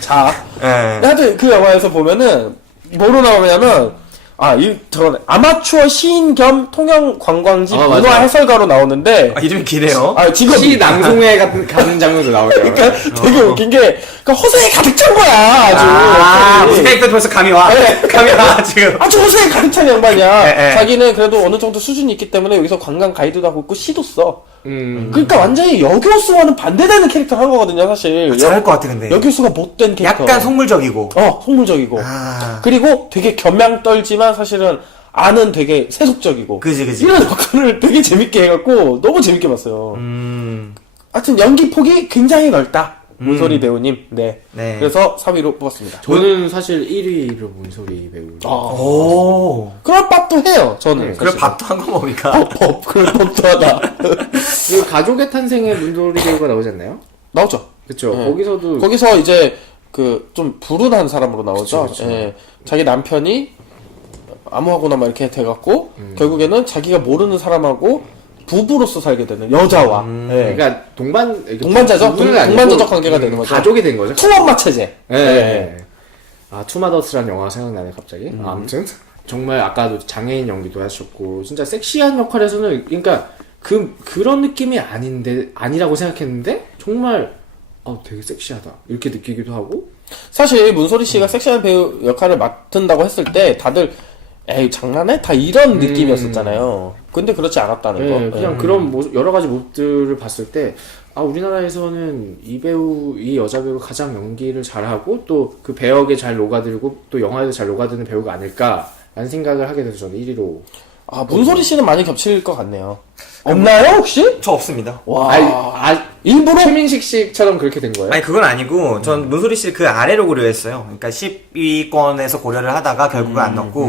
자. 예. 하여튼 그 영화에서 보면은, 뭐로 나오냐면, 저건 아마추어 시인 겸 통영 관광지 문화 맞아. 해설가로 나오는데, 이름이 기네요. 지금 시 낭송회 가는 장면도 나오죠. 그러니까 되게 웃긴 게, 허세에 가득 찬 거야, 아주. 무슨 캐릭터 벌써 감이 와. 감이 와, 지금. 아주 허세에 가득 찬 양반이야. 예. 자기는 그래도 어느 정도 수준이 있기 때문에 여기서 관광 가이드도 하고 있고, 시도 써. 그러니까 완전히 여교수와는 반대되는 캐릭터를 한 거거든요, 사실. 잘할 것 같아, 근데. 여교수가 못된 캐릭터. 약간 속물적이고. 속물적이고. 아. 그리고 되게 겸양 떨지만 사실은 아는 되게 세속적이고. 그지. 이런 역할을 되게 재밌게 해갖고 너무 재밌게 봤어요. 하여튼 연기 폭이 굉장히 넓다. 문소리 배우님. 네. 네. 그래서 4위로 뽑았습니다. 저는 사실 1위로 문소리 배우. 오. 그럴 법도 해요, 저는. 그래, 밥도 한 거 먹으니까. 그럴 법도 하다. 그 가족의 탄생에 문소리 배우가 나오지 않나요? 나오죠. 그쵸. 네. 거기서도. 거기서 이제 좀 불운한 사람으로 나오죠. 그쵸. 예. 자기 남편이 아무하고나 막 이렇게 돼갖고 결국에는 자기가 모르는 사람하고 부부로서 살게 되는 여자와 예. 그러니까 동반자죠? 부부는 아니고 동반자적 관계가 되는 거죠. 가족이 된 거죠. 투엄마 체제. 예. 투마더스라는 영화 생각나네 갑자기. 아무튼 정말 아까도 장애인 연기도 하셨고 진짜 섹시한 역할에서는 그러니까 그런 느낌이 아니라고 생각했는데 정말 되게 섹시하다 이렇게 느끼기도 하고. 사실 문소리 씨가 섹시한 배우 역할을 맡는다고 했을 때 다들 에이 장난해? 다 이런 느낌이었었잖아요. 근데 그렇지 않았다는 거. 네, 그냥 그런 여러 가지 모습들을 봤을 때 우리나라에서는 이 여자 배우가 가장 연기를 잘하고 또 그 배역에 잘 녹아들고 또 영화에도 잘 녹아드는 배우가 아닐까라는 생각을 하게 돼서 저는 1위로. 문소리 씨는 많이 겹칠 것 같네요. 없나요 혹시? 저 없습니다. 와. 일부러? 최민식 씨처럼 그렇게 된 거예요? 아니 그건 아니고 전 문소리 씨를 그 아래로 고려했어요. 그러니까 10위권에서 고려를 하다가 결국은 안 넣고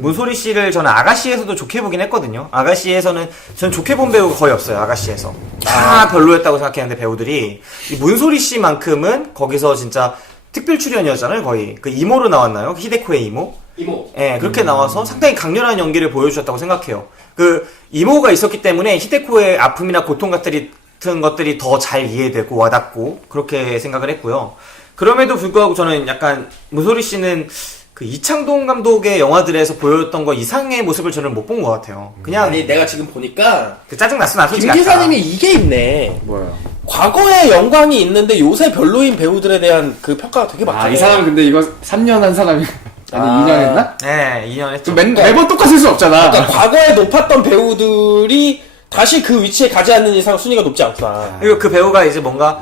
문소리 씨를 저는 아가씨에서도 좋게 보긴 했거든요. 아가씨에서는 전 좋게 본 배우가 거의 없어요. 아가씨에서 다 별로였다고 생각했는데 배우들이 이 문소리 씨만큼은 거기서 진짜 특별 출연이었잖아요. 거의 그 이모로 나왔나요? 히데코의 이모? 이모. 예, 그렇게 나와서 상당히 강렬한 연기를 보여주셨다고 생각해요. 그 이모가 있었기 때문에 히데코의 아픔이나 고통 같은 것들이 더 잘 이해되고 와닿고 그렇게 생각을 했고요. 그럼에도 불구하고 저는 약간 문소리 씨는 그 이창동 감독의 영화들에서 보였던 거 이상의 모습을 저는 못 본 것 같아요. 그냥 아니 내가 지금 보니까 그 짜증났어 나 솔직히. 김 기사님이 이게 있네. 뭐야? 과거에 영광이 있는데 요새 별로인 배우들에 대한 그 평가가 되게 많아요. 이 사람 근데 이거 3년 한 사람이 아니 2년 했나? 네, 2년 했죠. 매번 똑같을 수 없잖아. 그러니까 과거에 높았던 배우들이 다시 그 위치에 가지 않는 이상 순위가 높지 않구나. 그리고 그 배우가 이제 뭔가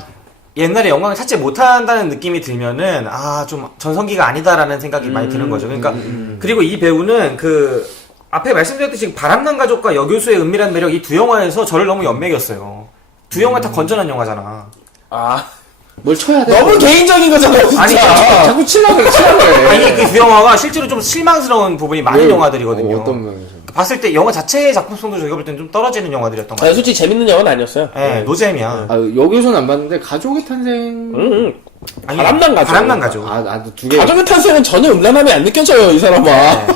옛날에 영광을 찾지 못한다는 느낌이 들면은 좀 전성기가 아니다라는 생각이 많이 드는 거죠. 그러니까 그리고 이 배우는 그 앞에 말씀드렸듯이 바람난 가족과 여교수의 은밀한 매력 이 두 영화에서 저를 너무 연맥였어요. 두 영화 다 건전한 영화잖아. 뭘 쳐야 돼? 너무 개인적인 거잖아요, 진짜. 아니, 자꾸 치려고 해. 아니 그 두 영화가 실제로 좀 실망스러운 부분이 많은 영화들이거든요. 어떤 면에서? 봤을 때 영화 자체의 작품성도 저희가 볼 때는 좀 떨어지는 영화들이었던 것 같아요. 솔직히 재밌는 영화는 아니었어요. 네, 노잼이야. 여기서는 안 봤는데 가족의 탄생. 아니, 바람난 가족. 바람난 가족. 두 개. 가족의 탄생은 전혀 음란함이 안 느껴져요, 이 사람아. 네.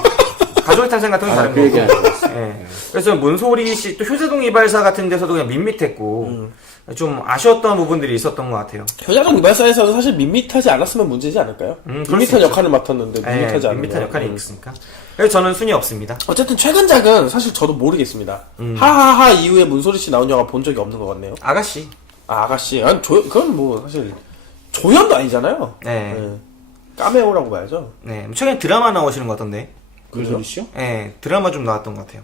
가족의 탄생 같은 건 다른 그 얘기 거고. 하는 네. 그래서 문소리 씨 또 효자동 이발사 같은 데서도 그냥 밋밋했고 좀 아쉬웠던 부분들이 있었던 것 같아요. 효자동 이발사에서는 사실 밋밋하지 않았으면 문제지 않을까요? 그럴 수 밋밋한 있죠. 역할을 맡았는데 밋밋하지 않은 밋밋한 역할이 있으니까. 그래서 저는 순위 없습니다. 어쨌든 최근작은 사실 저도 모르겠습니다. 하하하 이후에 문소리 씨 나온 영화 본 적이 없는 것 같네요. 아가씨. 아가씨. 아니, 그건 뭐 사실 조연도 아니잖아요. 네. 까메오라고 봐야죠. 네. 최근에 드라마 나오시는 것 같던데. 문소리 씨요? 네. 드라마 좀 나왔던 것 같아요.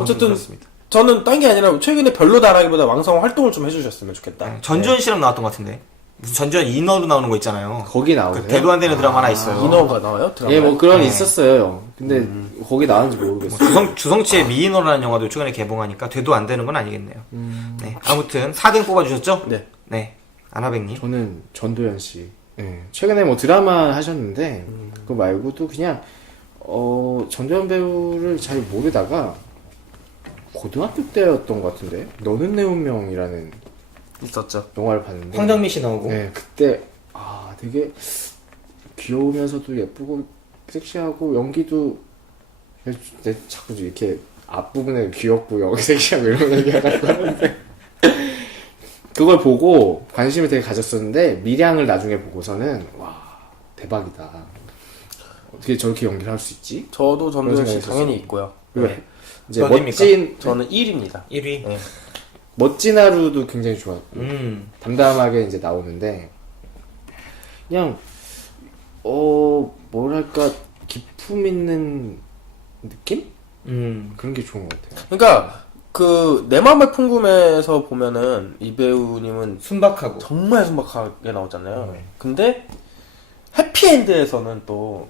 어쨌든 그렇습니다. 저는 딴 게 아니라 최근에 별로다라기보다 왕성 활동을 좀 해주셨으면 좋겠다. 네. 전주현 씨랑 나왔던 것 같은데. 무슨 전주현 인어로 나오는 거 있잖아요. 거기 나오세요? 그 대도 안 되는 드라마 하나 있어요. 인어가 나와요? 드라마. 예, 뭐 그런 있었어요. 근데 거기 나왔는지 모르겠어요. 주성치의 미인어라는 영화도 최근에 개봉하니까 돼도 안 되는 건 아니겠네요. 네. 아무튼 4등 뽑아주셨죠? 네. 네. 아나백님. 저는 전도연 씨. 예. 최근에 뭐 드라마 하셨는데 그거 말고도 그냥 전도연 배우를 잘 모르다가 고등학교 때였던 것 같은데 너는 내 운명이라는 있었죠. 영화를 봤는데 황정민 씨 나오고. 네, 그때 되게 귀여우면서도 예쁘고 섹시하고 연기도 내 자꾸 이렇게 앞부분에 귀엽고 여기 섹시하고 이런 얘기하려고 하는데 그걸 보고 관심을 되게 가졌었는데 밀양을 나중에 보고서는 와 대박이다. 어떻게 저렇게 연기를 할 수 있지? 저도 전도연 씨 그런 생각이 당연히 있었어요. 있고요. 그리고 네. 이제 몇 위입니까? 멋진 저는 1위입니다. 1위. 네. 멋진 하루도 굉장히 좋았고 담담하게 이제 나오는데 그냥 뭐랄까 기품 있는 느낌? 그런 게 좋은 것 같아요. 그러니까 그 내 마음의 풍금에서 보면은 이 배우님은 순박하고. 정말 순박하게 나오잖아요. 근데 해피엔드에서는 또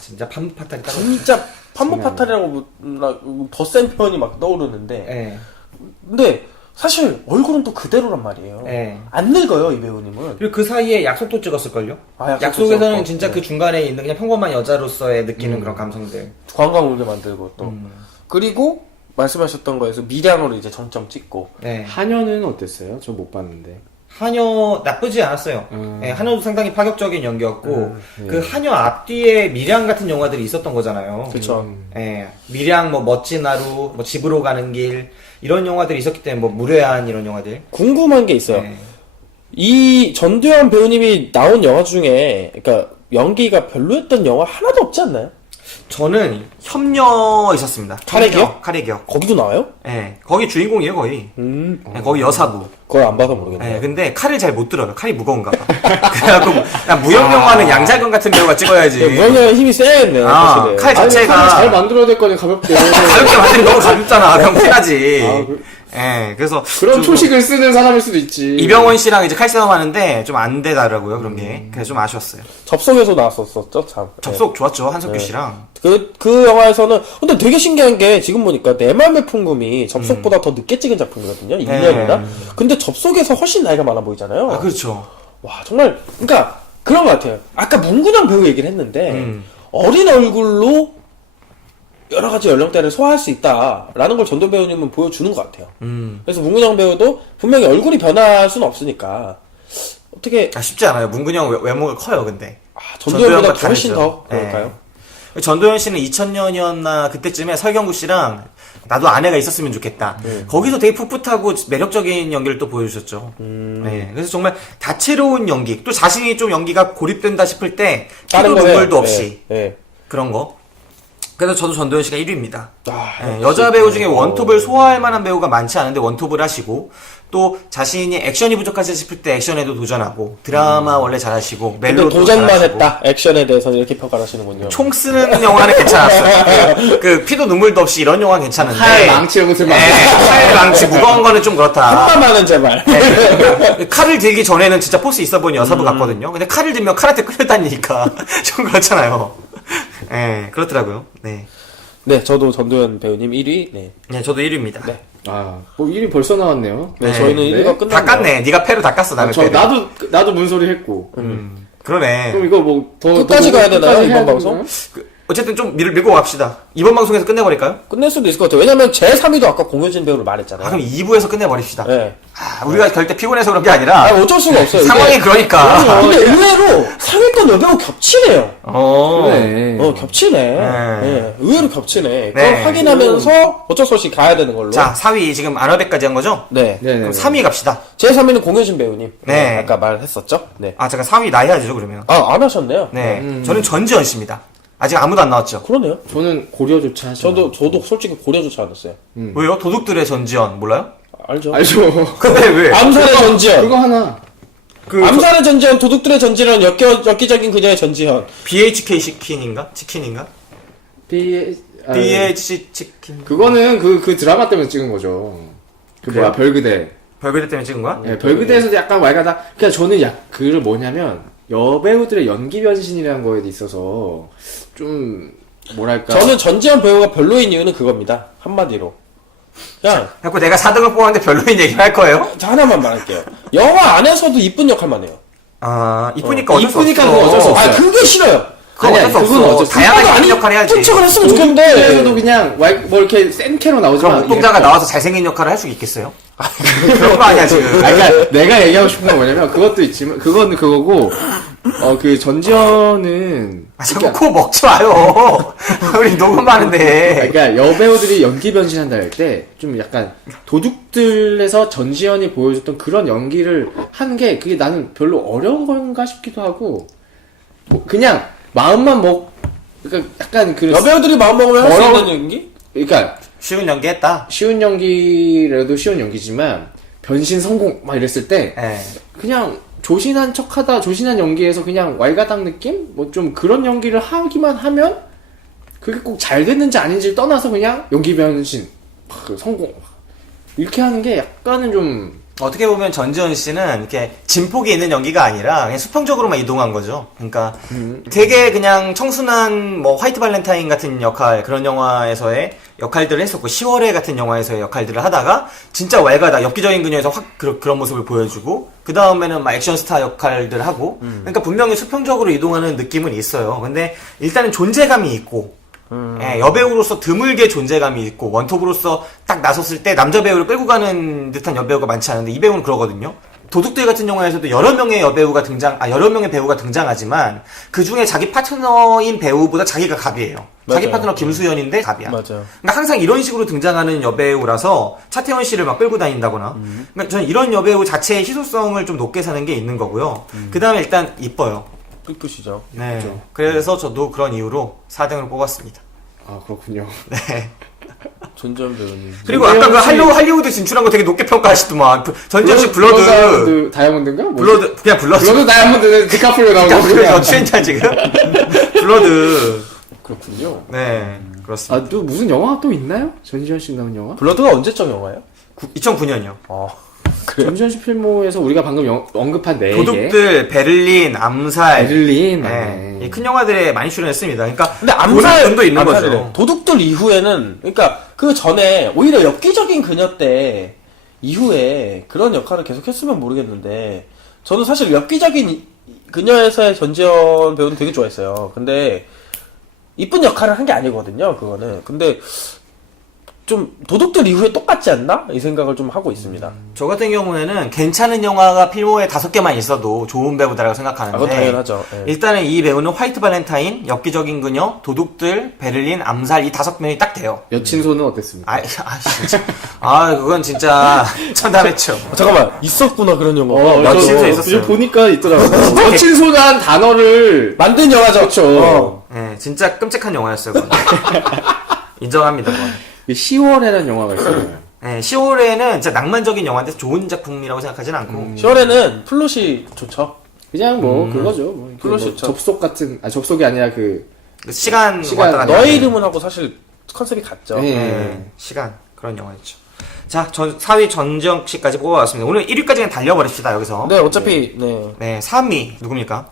진짜 판파탈이 따로. 진짜 판무파탈이라고 더 센 표현이 막 떠오르는데 네. 근데 사실 얼굴은 또 그대로란 말이에요. 네. 안 늙어요 이 배우님은. 그리고 그 사이에 약속도 찍었을걸요? 약속도 약속에서는 찍었고. 진짜 네. 그 중간에 있는 그냥 평범한 여자로서의 느끼는 그런 감성들. 관광 울게 만들고 또 그리고 말씀하셨던 거에서 미량으로 이제 정점 찍고 네. 한여는 어땠어요? 저 못 봤는데. 한여 나쁘지 않았어요. 네, 한여도 상당히 파격적인 연기였고 네. 그 한여 앞뒤에 미량 같은 영화들이 있었던 거잖아요. 그쵸. 예, 미량 뭐 멋진 하루, 뭐 집으로 가는 길 이런 영화들이 있었기 때문에 뭐 무례한 이런 영화들. 궁금한 게 있어요. 네. 이 전두현 배우님이 나온 영화 중에 그러니까 연기가 별로였던 영화 하나도 없지 않나요? 저는 협녀 있었습니다. 카레 기억? 협녀, 카레 기억. 거기도 나와요? 예, 거기 주인공이에요 거의. 예, 거기 여사부. 그걸 안 봐서 모르겠네. 예, 근데 칼을 잘 못 들어요. 칼이 무거운가 봐. 그래갖고 그냥 무협 영화는 양잘건 같은 배우가 찍어야지. 무영이 힘이 세겠네. 아, 사실은. 칼 아니, 자체가 칼을 잘 만들어야 될 거니 가볍게. 가볍게 만들면 너무 가볍잖아. 그럼 피나지. 아, 예, 그래서 그런 좀 초식을 쓰는 사람일 수도 있지. 이병헌 씨랑 이제 칼싸움 하는데 좀 안 되더라고요 그런 게. 그래서 좀 아쉬웠어요. 접속에서 나왔었죠, 참. 접속 좋았죠 한석규 네. 씨랑. 그 영화에서는, 근데 되게 신기한 게, 지금 보니까 내 맘의 풍금이 접속보다 더 늦게 찍은 작품이거든요? 1년이나? 근데 접속에서 훨씬 나이가 많아 보이잖아요? 아 그렇죠. 와, 정말, 그러니까, 그런 것 같아요. 아까 문근영 배우 얘기를 했는데, 어린 얼굴로 여러 가지 연령대를 소화할 수 있다라는 걸 전도연 배우님은 보여주는 것 같아요. 그래서 문근영 배우도 분명히 얼굴이 변할 수는 없으니까, 어떻게, 아, 쉽지 않아요. 문근영 외모가 커요 근데. 전도연보다 전도연과 훨씬 다르죠. 더 그럴까요? 네. 전도연 씨는 2000년이었나 그때쯤에 설경구 씨랑 나도 아내가 있었으면 좋겠다. 거기서 되게 풋풋하고 매력적인 연기를 또 보여주셨죠. 네. 그래서 정말 다채로운 연기, 또 자신이 좀 연기가 고립된다 싶을 때 다른 피도 거 해요. 눈물도 없이 네. 그런 거. 그래서 저도 전도연 씨가 1위입니다. 아, 네, 여자 배우 중에 원톱을 소화할 만한 배우가 많지 않은데 원톱을 하시고 또 자신이 액션이 부족하지 싶을 때 액션에도 도전하고 드라마 원래 잘하시고 근데 멜로도 도전만 잘하시고. 했다. 액션에 대해서는 이렇게 평가를 하시는군요. 총 쓰는 영화는 괜찮았어요. 그 피도 눈물도 없이 이런 영화는 괜찮은데. 칼, 망치 이런 거 들면 안 돼. 칼, 망치 무거운 거는 좀 그렇다. 한마만은 제발. 칼을 들기 전에는 진짜 포스 있어 보이는 여사부 같거든요. 근데 칼을 들면 칼한테 끌려다니니까 좀 그렇잖아요. 네, 그렇더라고요. 네. 네, 저도 전도연 배우님 1위. 네. 네, 저도 1위입니다. 네. 아, 뭐 1위 벌써 나왔네요. 네, 네. 저희는 네. 1위가 끝났네요. 다 깠네. 네가 패로 다 깠어, 나는 저, 패를. 나도 문소리 했고. 그러네. 그럼 이거 뭐, 끝까지 가야 되나요, 끝까지 이번 해야 방송? 되나요? 어쨌든 좀 밀고 갑시다. 이번 방송에서 끝내버릴까요? 끝낼 수도 있을 것 같아요. 왜냐면 제 3위도 아까 공효진 배우를 말했잖아요. 아, 그럼 2부에서 끝내버립시다. 네. 아, 우리가 결때 피곤해서 그런 게 아니라. 아, 어쩔 수가 없어요. 상황이 이게. 그러니까. 근데 의외로 상위권 여배우 겹치네요. 그래. 겹치네. 네. 네, 의외로 겹치네. 그걸 네. 확인하면서 어쩔 수 없이 가야 되는 걸로. 자, 4위 지금 아너백까지 한 거죠? 네. 네네. 그럼 3위 갑시다. 제 3위는 공효진 배우님. 네. 아까 말했었죠? 네. 아, 잠깐 4위 나 해야죠, 그러면. 아, 안 하셨네요. 네. 저는 전지현 씨입니다. 아직 아무도 안 나왔죠? 그러네요. 저는 고려조차 하지 저도 솔직히 고려조차 않았어요. 왜요? 도둑들의 전지현, 몰라요? 알죠? 알죠. 근데 왜? 암살의 전지현. 그거 하나. 암살의 전지현, 도둑들의 전지현, 엽기적인 그녀의 전지현. BHK 치킨인가? BH 치킨. 그거는 그 드라마 때문에 찍은 거죠. 그 뭐야, 별그대. 별그대 때문에 찍은 거야? 네, 별그대에서도 약간 왈가다. 그러니까 저는 그를 뭐냐면, 여배우들의 연기 변신이라는 거에 있어서, 좀, 뭐랄까. 저는 전지현 배우가 별로인 이유는 그겁니다. 한마디로. 그냥, 자꾸 내가 4등을 뽑았는데 별로인 얘기를 할 거예요? 자, 하나만 말할게요. 영화 안에서도 이쁜 역할만 해요. 아, 이쁘니까 어쩔 수 없어. 이쁘니까 그거 어쩔 수 없어. 아, 그게 싫어요. 그건 아니, 어쩔 수 아니, 그건 없어. 어쩔 수 다양하게 아니, 이쁜 역할 해야지. 툭척을 했으면 그래서도 좋겠는데. 그냥, 뭐 이렇게 센 캐로 그럼 나오지만. 옥동자가 나와서 잘생긴 역할을 할 수 있겠어요? 그런 거 아니야, 지금. 그러니까 내가 얘기하고 싶은 건 뭐냐면, 그것도 있지만, 그거는 그거고, 그 전지현은. 아, 자꾸 코 먹지 마요. 우리 녹음하는데. 그러니까 여배우들이 연기 변신한다 할 때 좀 약간 도둑들에서 전지현이 보여줬던 그런 연기를 한 게 그게 나는 별로 어려운 건가 싶기도 하고 뭐 그냥 마음만 그러니까 약간 그 여배우들이 마음먹으면 할 수 더러운- 있는 연기? 그러니까 쉬운 연기 했다. 쉬운 연기라도 쉬운 연기지만 변신 성공 막 이랬을 때 예. 그냥 조신한 척하다 조신한 연기에서 그냥 왈가닥 느낌 뭐 좀 그런 연기를 하기만 하면 그게 꼭 잘 됐는지 아닌지를 떠나서 그냥 연기 변신 성공 이렇게 하는 게 약간은 좀 어떻게 보면 전지현 씨는 이렇게 진폭이 있는 연기가 아니라 그냥 수평적으로만 이동한 거죠. 그러니까 되게 그냥 청순한 뭐 화이트 발렌타인 같은 역할 그런 영화에서의 역할들을 했었고 10월에 같은 영화에서의 역할들을 하다가 진짜 왈가닥 엽기적인 그녀에서 확 그런 모습을 보여주고 그 다음에는 막 액션 스타 역할들 하고 그러니까 분명히 수평적으로 이동하는 느낌은 있어요. 근데 일단은 존재감이 있고 예, 여배우로서 드물게 존재감이 있고 원톱으로서 딱 나섰을 때 남자 배우를 끌고 가는 듯한 여배우가 많지 않은데 이 배우는 그러거든요. 도둑들 같은 영화에서도 여러 명의 여러 명의 배우가 등장하지만 그 중에 자기 파트너인 배우보다 자기가 갑이에요. 자기 맞아요. 파트너 김수현인데 갑이야. 맞아요. 그러니까 항상 이런 식으로 등장하는 여배우라서 차태현 씨를 막 끌고 다닌다거나. 그러니까 저는 이런 여배우 자체의 희소성을 좀 높게 사는 게 있는 거고요. 그 다음에 일단 이뻐요. 끝이죠. 네. 그렇죠. 그래서 저도 그런 이유로 4등을 뽑았습니다. 아 그렇군요. 네. 전지현 배우님. 그리고 아까 그 할리우드 진출한 거 되게 높게 평가하시더만. 전지현 씨 블러드. 다이아몬드인가? 뭐지? 블러드, 그냥 블러드. 블러드 다이아몬드는 디카프리오 나오는 그래서 출연자 지금. 블러드. 그렇군요. 네. 그렇습니다. 아 또 무슨 영화 또 있나요? 전지현 씨 나온 영화? 블러드가 언제적 영화예요? 2009년이요. 그래요? 전지현 씨 필모에서 우리가 방금 언급한 4개. 도둑들, 베를린, 암살. 베를린. 네. 이 큰 영화들에 많이 출연했습니다. 그러니까. 근데 암살 돈도 있는 암살이래. 거죠. 도둑들 이후에는 그러니까 그 전에 오히려 엽기적인 그녀 때 이후에 그런 역할을 계속 했으면 모르겠는데 저는 사실 엽기적인 그녀에서의 전지현 배우는 되게 좋아했어요. 근데 이쁜 역할을 한 게 아니거든요. 그거는. 근데 좀 도둑들 이후에 똑같지 않나? 이 생각을 좀 하고 있습니다. 저 같은 경우에는 괜찮은 영화가 필모에 5개만 있어도 좋은 배우다라고 생각하는데. 그건 당연하죠. 예. 일단은 이 배우는 화이트 발렌타인, 엽기적인 그녀, 도둑들, 베를린, 암살 이 5명이 딱 돼요. 여친소는 어땠습니까? 진짜. 그건 진짜 천담했죠. 잠깐만 있었구나 그런 영화. 여친소 있었어요. 보니까 있더라고요. 여친소란 단어를 만든 영화죠. 그렇죠. 네, 진짜 끔찍한 영화였어요. 그건. 인정합니다. 그건. 10월에라는 영화가 있어요. 네, 10월에는 진짜 낭만적인 영화인데 좋은 작품이라고 생각하진 않고. 10월에는 플롯이 좋죠. 그냥 뭐 그거죠. 뭐 플롯이 뭐 좋죠. 접속 같은 접속이 아니라 그 시간 시간, 왔다 갔다 너의 하는. 이름은 하고 사실 컨셉이 같죠. 네. 네, 시간 그런 영화였죠. 자, 4위 전지영 씨까지 뽑아왔습니다. 오늘 1위까지는 달려버립시다 여기서. 네, 어차피 네. 네, 3위 누굽니까?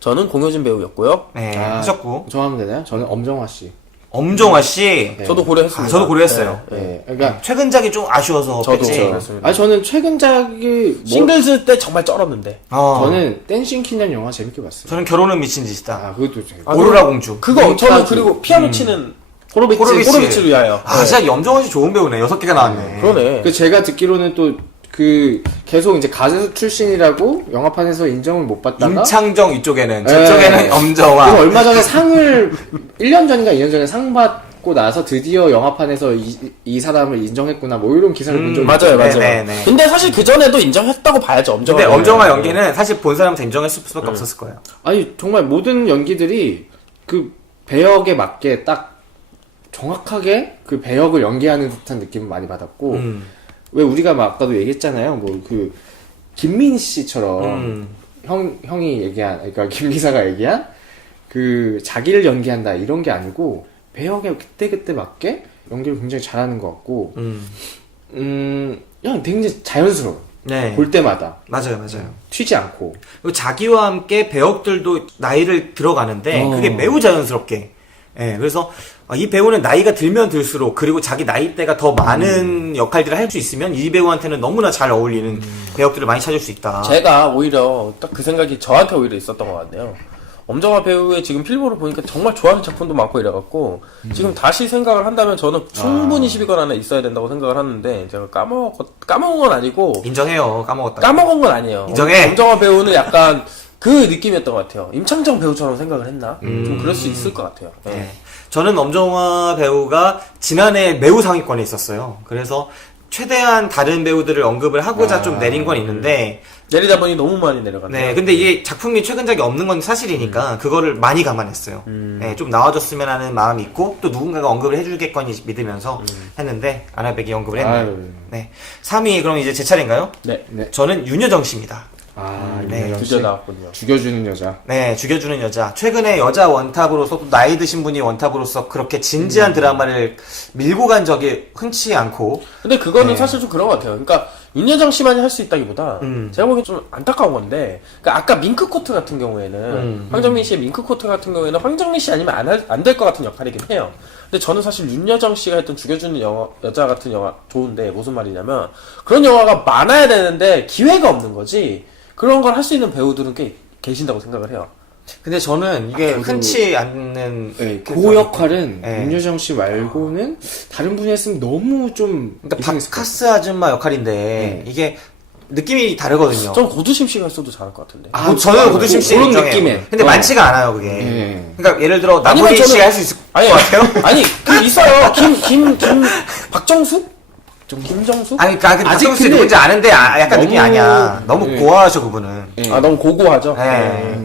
저는 공효진 배우였고요. 네, 아, 하셨고 저 하면 되나요? 저는 엄정화 씨. 엄정화 씨. 네. 저도 고려했습니다. 저도 고려했어요. 네, 네. 네. 그러니까 최근작이 좀 아쉬워서 저도 뺐지. 그렇습니다. 아니 저는 최근작이 뭐 싱글즈 때 정말 쩔었는데. 저는 댄싱 퀸이라는 영화 재밌게 봤어요. 저는 결혼은 미친 짓이다. 아 그것도 재밌. 오로라 공주. 그거 저는 링카주. 그리고 피아노 치는 호로비치. 호로비치를 위하여. 진짜 염정원 씨 좋은 배우네. 6개가 나왔네. 그러네. 그 제가 듣기로는 또 그 계속 이제 가수 출신이라고 영화판에서 인정을 못 받다가 임창정 이쪽에는, 네. 저쪽에는 그리고 엄정화. 얼마 전에 상을 1년 전인가 2년 전에 상 받고 나서 드디어 영화판에서 이 사람을 인정했구나 뭐 이런 기사를 본 적이 맞아요, 네, 맞아요. 네, 네. 근데 사실 그 전에도 인정했다고 봐야죠. 엄정화. 근데 엄정화 연기는 사실 본 사람한테 인정했을 수밖에 없었을 거예요. 아니 정말 모든 연기들이 그 배역에 맞게 딱 정확하게 그 배역을 연기하는 듯한 느낌을 많이 받았고 왜 우리가 막 아까도 얘기했잖아요. 뭐 그 김민희 씨처럼 형이 얘기한 그러니까 김 기사가 얘기한 그 자기를 연기한다 이런 게 아니고 배역에 그때 맞게 연기를 굉장히 잘하는 것 같고 그냥 굉장히 자연스러워. 네. 볼 때마다 맞아요. 튀지 않고. 그리고 자기와 함께 배역들도 나이를 들어가는데 그게 매우 자연스럽게. 예, 그래서 이 배우는 나이가 들면 들수록 그리고 자기 나이대가 더 많은 역할들을 할 수 있으면 이 배우한테는 너무나 잘 어울리는 배역들을 많이 찾을 수 있다. 제가 오히려 딱 그 생각이 저한테 오히려 있었던 것 같네요. 엄정화 배우의 지금 필모를 보니까 정말 좋아하는 작품도 많고 이래갖고 지금 다시 생각을 한다면 저는 충분히 10위권 안에 있어야 된다고 생각을 하는데 제가 까먹은 건 아니고 인정해요. 까먹었다. 까먹은 건 아니에요. 인정해. 엄정화 배우는 약간 그 느낌이었던 것 같아요. 임창정 배우처럼 생각을 했나? 좀 그럴 수 있을 것 같아요. 네. 네. 저는 엄정화 배우가 지난해 매우 상위권에 있었어요. 그래서 최대한 다른 배우들을 언급을 하고자 좀 내린 건 있는데 내리다 보니 너무 많이 내려갔네요. 네, 근데 이게 작품이 최근작이 없는 건 사실이니까 그거를 많이 감안했어요. 네, 좀 나와줬으면 하는 마음이 있고 또 누군가가 언급을 해주겠거니 믿으면서 했는데 아나백이 언급을 했네요. 아유. 네, 3위 그럼 이제 제 차례인가요? 네. 네. 저는 윤여정 씨입니다. 네. 드디어 나왔군요. 죽여주는 여자. 네, 죽여주는 여자. 최근에 여자 원탑으로서 또 나이 드신 분이 원탑으로서 그렇게 진지한 드라마를 밀고 간 적이 흔치 않고. 근데 그거는 네. 사실 좀 그런 것 같아요. 그러니까 윤여정 씨만이 할 수 있다기보다 제가 보기엔 좀 안타까운 건데 그러니까 아까 밍크코트 같은 경우에는 황정민 씨의 밍크코트 같은 경우에는 황정민 씨 아니면 안 될 것 같은 역할이긴 해요. 근데 저는 사실 윤여정 씨가 했던 죽여주는 여자 같은 영화 좋은데 무슨 말이냐면 그런 영화가 많아야 되는데 기회가 없는 거지 그런 걸 할 수 있는 배우들은 꽤 계신다고 생각을 해요. 근데 저는 이게 저도- 흔치 않는. 네, 그 역할은 네. 윤여정 씨 말고는 다른 분이 했으면 너무 좀 그러니까 이상했을 것 바카스 아줌마 역할인데 이게 느낌이 다르거든요. 전 고두심 씨가 했어도 잘할 것 같은데. 같아요. 저는 고두심 씨 그런 인정해요. 느낌에. 근데 많지가 않아요 그게. 네. 그러니까 예를 들어 아니면 나머지 저는- 씨가 할 수 있을 것 같아요. 아니, 그 있어요. 박정숙? 김정숙? 아니 그러니까 아직 박정수 씨 근데 누군지 아는데 약간 너무- 느낌이 아니야. 너무 네. 고아하셔 그분은. 네. 아, 너무 고고하죠? 네.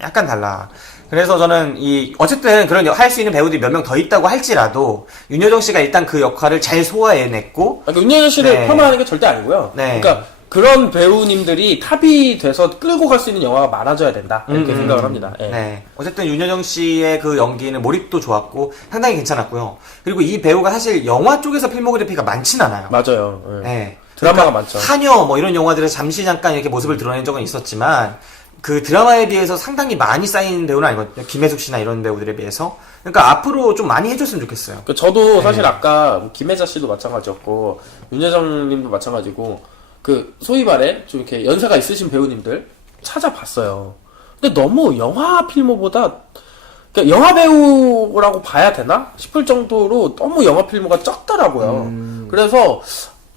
약간 달라. 그래서 저는 어쨌든 그런 할 수 있는 배우들이 몇 명 더 있다고 할지라도 윤여정 씨가 일단 그 역할을 잘 소화해냈고. 그러니까 윤여정 씨를 네. 폄하하는 게 절대 아니고요. 네. 그러니까 그런 배우님들이 탑이 돼서 끌고 갈 수 있는 영화가 많아져야 된다. 이렇게 생각을 합니다. 예. 네. 어쨌든 윤여정 씨의 그 연기는 몰입도 좋았고 상당히 괜찮았고요. 그리고 이 배우가 사실 영화 쪽에서 필모그래피가 많진 않아요. 맞아요. 예. 네. 드라마가 많죠. 하녀 뭐 이런 영화들에서 잠시 잠깐 이렇게 모습을 드러낸 적은 있었지만 그 드라마에 비해서 상당히 많이 쌓인 배우는 아니거든요. 김혜숙 씨나 이런 배우들에 비해서. 그러니까 앞으로 좀 많이 해줬으면 좋겠어요. 그 저도 사실 아까 뭐 김혜자 씨도 마찬가지였고 윤여정 님도 마찬가지고 그 소위 말해 좀 이렇게 연세가 있으신 배우님들 찾아봤어요. 근데 너무 영화 필모보다 그러니까 영화 배우라고 봐야 되나 싶을 정도로 너무 영화 필모가 적더라고요. 그래서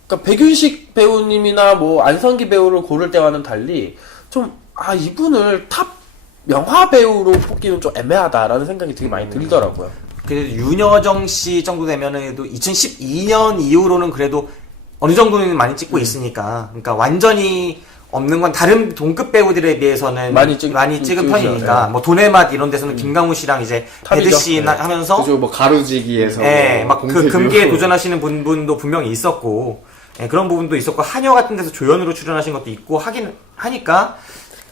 그러니까 백윤식 배우님이나 뭐 안성기 배우를 고를 때와는 달리 좀 이분을 탑 영화 배우로 뽑기는 좀 애매하다라는 생각이 되게 많이 들더라고요. 그래도 윤여정 씨 정도 되면은 2012년 이후로는 그래도 어느 정도는 많이 찍고 있으니까. 그러니까 완전히 없는 건 다른 동급 배우들에 비해서는 많이 찍은 편이니까. 네. 뭐 돈의 맛 이런 데서는 김강우 씨랑 이제 탑이죠. 배드 씨 네. 하면서 그죠, 뭐 가로지기에서. 예, 막 그 공태주. 금기에 도전하시는 분도 분명히 있었고, 예, 그런 부분도 있었고, 한여 같은 데서 조연으로 출연하신 것도 있고, 하니까,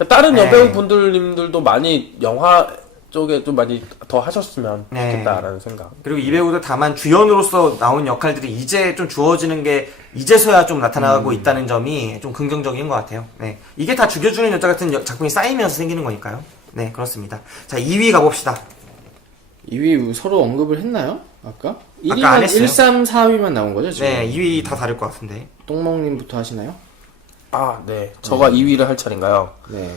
다른 네. 여배우 분들님들도 많이 영화 쪽에 좀 많이 더 하셨으면 네. 좋겠다라는 생각. 그리고 이 배우도 다만 주연으로서 나온 역할들이 이제 좀 주어지는 게 이제서야 좀 나타나고 있다는 점이 좀 긍정적인 것 같아요. 네. 이게 다 죽여주는 여자 같은 작품이 쌓이면서 생기는 거니까요. 네, 그렇습니다. 자, 2위 가봅시다. 2위 서로 언급을 했나요? 아까? 1위만 안 했어요. 1, 3, 4위만 나온 거죠, 지금? 네, 2위 다 다를 것 같은데. 똥멍님부터 하시나요? 네. 저가 2위를 할 차례인가요? 네.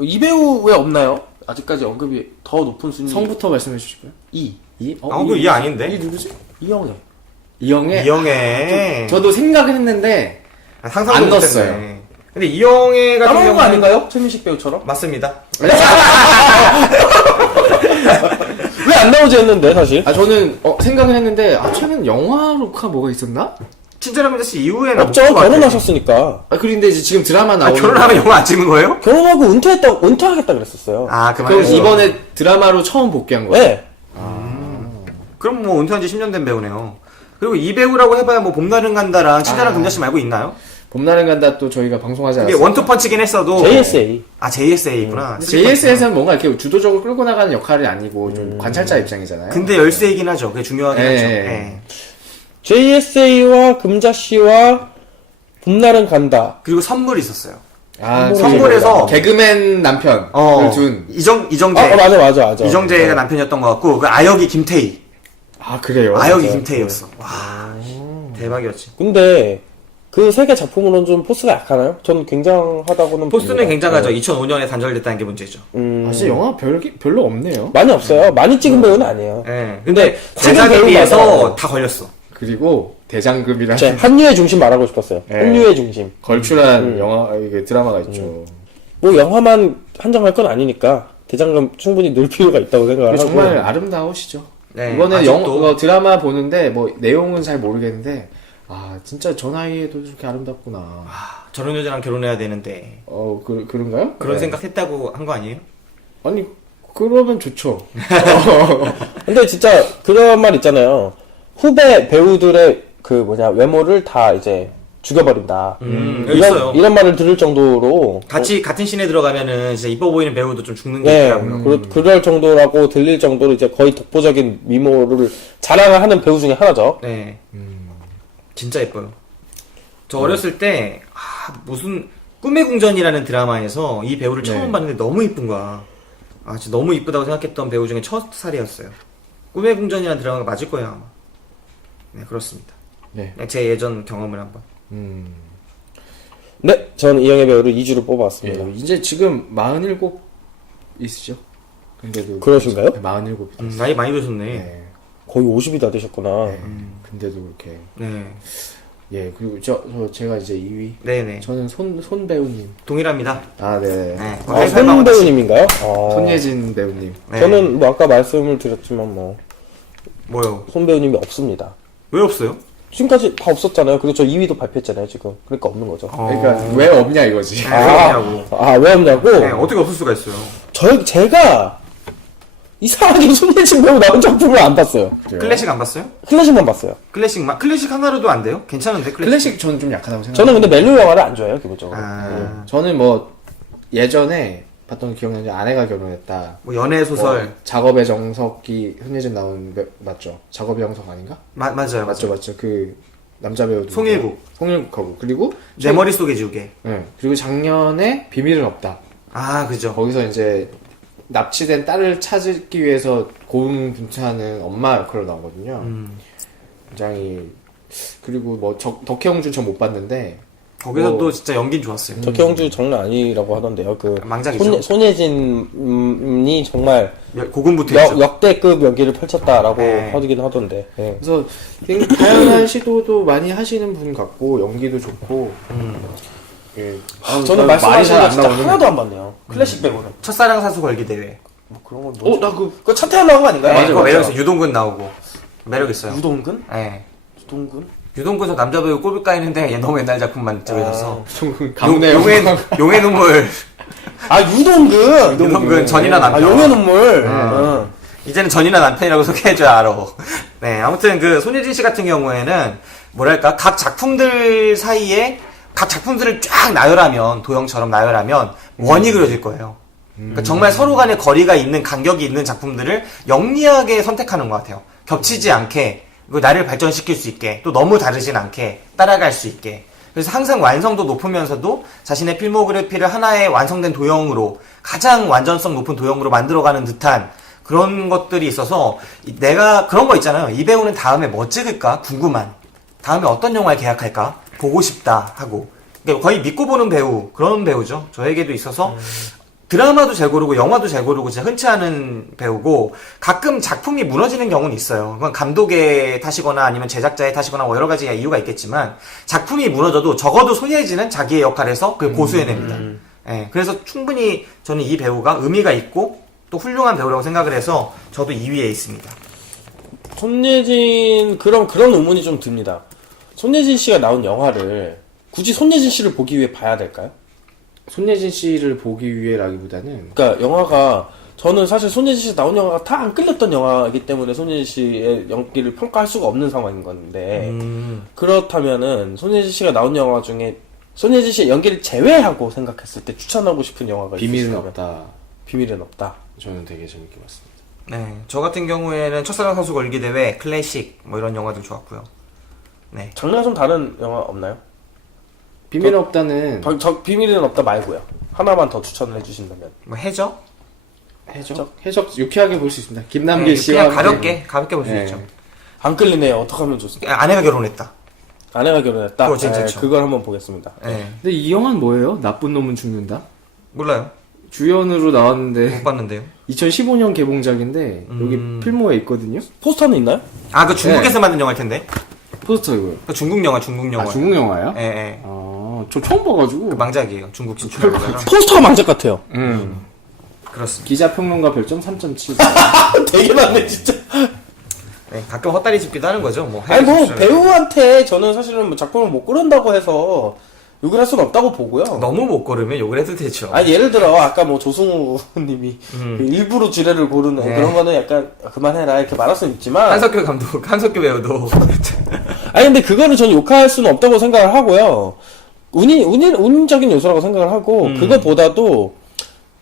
이 배우 왜 없나요? 아직까지 언급이 더 높은 순위. 성부터 말씀해 주실까요? 2. 2? 그거 이 아닌데? 이 누구지? 이영애. 이영애? 이영애. 저도 생각을 했는데 상상도 안 못했네. 넣었어요. 근데 이영애 같은 까먹은 거 경우는 아닌가요? 최민식 배우처럼? 맞습니다. 왜 안 나오지 했는데 사실. 저는 생각을 했는데 최근 영화로가 뭐가 있었나? 친절한 씨 이후에는 없죠. 없을 것 같아요. 결혼하셨으니까. 그런데 이제 지금 드라마 나오는 결혼하면 영화 안 찍는 거예요? 결혼하고 은퇴하겠다 그랬었어요. 그만. 그럼 이번에 드라마로 처음 복귀한 거예요? 네. 그럼 뭐 은퇴한 지 10년 된 배우네요. 그리고 이 배우라고 해봐야 뭐 봄날은 간다랑 친절한 금자씨 말고 있나요? 봄날은 간다 또 저희가 방송하지 이게 않았어요. 원투펀치긴 했어도 JSA. JSA구나. JS에서는 뭔가 이렇게 주도적으로 끌고 나가는 역할이 아니고 좀 관찰자 입장이잖아요. 근데 열세이긴 하죠. 그게 중요하긴 예, 하죠. 예. 예. JSA와 금자씨와 봄날은 간다. 그리고 선물이 있었어요. 선물에서 개그맨 남편을 둔. 이정재. 맞아. 이정재가 남편이었던 것 같고 그 아역이 김태희. 그래요? 아역이 맞아요. 김태희였어. 와, 대박이었지. 근데 그 세 개 작품으로는 좀 포스가 약하나요? 전 굉장하다고는 포스는 봅니다. 굉장하죠. 네. 2005년에 단절됐다는 게 문제죠. 사실 영화 별로 없네요. 많이 없어요. 많이 찍은 배우는 아니에요. 예. 근데 제작에 배우 비해서 맞아요. 다 걸렸어. 그리고 대장금이라는 제 한류의 중심 말하고 싶었어요. 네. 한류의 중심. 걸출한 이게 드라마가 있죠. 뭐 영화만 한정할 건 아니니까 대장금 충분히 넣을 필요가 있다고 생각을 하고. 정말 아름다우시죠. 네, 이번에 아직도. 드라마 보는데 뭐 내용은 잘 모르겠는데 진짜 저 나이에도 저렇게 아름답구나. 저런 여자랑 결혼해야 되는데 그런가요? 그런 네. 생각했다고 한 거 아니에요? 아니 그러면 좋죠. 근데 진짜 그런 말 있잖아요. 후배 배우들의 외모를 다 이제 죽여버린다. 있어요. 이런 말을 들을 정도로 같은 씬에 들어가면은 진짜 이뻐 보이는 배우도 좀 죽는 게 네, 있더라고요. 그럴 정도라고 들릴 정도로 이제 거의 독보적인 미모를 자랑을 하는 배우 중에 하나죠. 네. 진짜 예뻐요. 저 어렸을 때 무슨 꿈의 궁전이라는 드라마에서 이 배우를 처음 봤는데 너무 이쁜 거야. 진짜 너무 이쁘다고 생각했던 배우 중에 첫 살이었어요. 꿈의 궁전이라는 드라마가 맞을 거예요 아마. 네, 그렇습니다. 네. 제 예전 경험을 한번. 네, 저는 이영애 배우를 2주로 뽑아왔습니다. 이제 지금 47 있으죠? 근데도 그러신가요? 47이다. 나이 많이 드셨네. 네. 거의 50이 다 되셨구나. 근데도 그렇게. 네. 그리고 제가 이제 2위. 네네. 저는 손 배우님. 동일합니다. 네. 네. 손 배우님인가요? 손예진 배우님. 네. 저는 뭐 아까 말씀을 드렸지만 뭐요? 손 배우님이 없습니다. 왜 없어요? 지금까지 다 없었잖아요. 그리고 저 2위도 발표했잖아요, 지금. 그러니까 없는 거죠. 그러니까 왜 없냐 이거지. 왜 없냐고? 네, 어떻게 없을 수가 있어요. 제가 이상하게 손예진 배우 나온 작품을 안 봤어요. 클래식 안 봤어요? 클래식만 봤어요. 클래식 하나로도 안 돼요? 괜찮은데 클래식 저는 좀 약하다고 생각해요. 저는 근데 멜로 영화를 안 좋아해요, 기본적으로. 저는 뭐 예전에 봤던 거 기억나는데 아내가 결혼했다. 뭐 연애 소설. 작업의 정석이 손예진 나온 맞죠? 작업의 정석 아닌가? 맞아요. 맞죠. 그 남자 배우 송일국하고 그리고 내 머릿속에 지우개. 네. 그리고 작년에 비밀은 없다. 아, 그죠. 거기서 이제 납치된 딸을 찾기 위해서 고군분투하는 엄마 역할로 나오거든요. 굉장히 그리고 뭐 덕혜옹주 저 못 봤는데 거기서도 진짜 연기는 좋았어요. 덕혜옹주 장난 아니라고 하던데요. 그 망작이죠. 손예진이 정말 고군분투했죠. 역대급 연기를 펼쳤다라고 네. 하긴 하던데. 네. 그래서 되게 다양한 시도도 많이 하시는 분 같고 연기도 좋고 예. 저는 말씀하신 거 진짜 하나도 안 봤네요. 클래식 배우는. 첫사랑 사수 걸기 대회. 뭐 그런 건 뭐지? 나 그거 차태현 나온 거 아닌가요? 네, 그거 매력 있어요. 유동근 나오고. 매력 있어요. 유동근? 네. 유동근? 유동근도 남자 배우 꼴불 까이는데 얘 너무 옛날 작품만 찍어져서. 가문의 용의 눈물. 아, 유동근! 유동근 전이나 남편. 아, 용의 눈물. 이제는 전이나 남편이라고 소개해줘야 알아. 네, 아무튼 그 손예진 씨 같은 경우에는 뭐랄까 각 작품들 사이에 각 작품들을 쫙 나열하면 도형처럼 나열하면 원이 그려질 거예요. 그러니까 정말 서로 간에 거리가 있는 간격이 있는 작품들을 영리하게 선택하는 것 같아요. 겹치지 않게 그리고 나를 발전시킬 수 있게 또 너무 다르진 않게 따라갈 수 있게. 그래서 항상 완성도 높으면서도 자신의 필모그래피를 하나의 완성된 도형으로 가장 완전성 높은 도형으로 만들어가는 듯한 그런 것들이 있어서 내가 그런 거 있잖아요. 이 배우는 다음에 뭐 찍을까 궁금한. 다음에 어떤 영화에 계약할까 보고 싶다 하고. 그러니까 거의 믿고 보는 배우 그런 배우죠. 저에게도 있어서 드라마도 잘 고르고 영화도 잘 고르고 진짜 흔치 않은 배우고 가끔 작품이 무너지는 경우는 있어요. 그건 감독의 탓이거나 아니면 제작자의 탓이거나 뭐 여러 가지 이유가 있겠지만 작품이 무너져도 적어도 손예진은 자기의 역할에서 그걸 고수해냅니다. 예, 그래서 충분히 저는 이 배우가 의미가 있고 또 훌륭한 배우라고 생각을 해서 저도 2위에 있습니다. 손예진 그런 의문이 좀 듭니다. 손예진 씨가 나온 영화를 굳이 손예진 씨를 보기 위해 봐야 될까요? 손예진 씨를 보기 위해라기보다는 그러니까 영화가 저는 사실 손예진 씨 나온 영화가 다 안 끌렸던 영화이기 때문에 손예진 씨의 연기를 평가할 수가 없는 상황인 건데 그렇다면은 손예진 씨가 나온 영화 중에 손예진 씨의 연기를 제외하고 생각했을 때 추천하고 싶은 영화가 비밀은 있으시다면? 없다. 비밀은 없다. 저는 되게 재밌게 봤습니다. 네, 저 같은 경우에는 첫사랑 사수 걸기 대회, 클래식 뭐 이런 영화들 좋았고요. 네, 장르가 좀 다른 영화 없나요? 비밀은 없다는 저 비밀은 없다 말고요. 하나만 더 추천을 해주신다면. 뭐 해적? 해적 유쾌하게 볼 수 있습니다. 김남길 네, 씨와 그냥 가볍게 볼 수 네. 있죠. 안 끌리네요. 어떻게 하면 좋습니까? 아내가 결혼했다. 아내가 결혼했다. 그거 진짜 좋죠. 그걸 한번 보겠습니다. 네, 근데 이 영화는 뭐예요? 나쁜 놈은 죽는다? 몰라요. 주연으로 나왔는데 못 봤는데요. 2015년 개봉작인데 여기 필모에 있거든요. 포스터는 있나요? 아, 그 중국에서 만든 영화일 텐데. 포스터 이거요. 그 중국 영화. 아 중국 영화예요? 예, 예. 저 처음 봐가지고. 그 망작이에요. 중국 진출하잖아. 포스터가 망작 같아요. 그렇습니다. 기자 평론가 별점 3.7. 되게 많네 진짜. 네, 가끔 헛다리 짚기도 하는 거죠. 뭐. 아니 뭐 해외 진출. 배우한테 저는 사실은 뭐 작품을 못 고른다고 해서 욕을 할 수는 없다고 보고요. 너무 못 고르면 욕을 해도 되죠. 아니 예를 들어 아까 뭐 조승우님이 그 일부러 주례를 고르는 네. 그런 거는 약간 그만해라 이렇게 말할 수는 있지만 한석규 감독, 한석규 배우도. 아니 근데 그거를 저는 욕할 수는 없다고 생각을 하고요. 운적인 요소라고 생각을 하고 그거보다도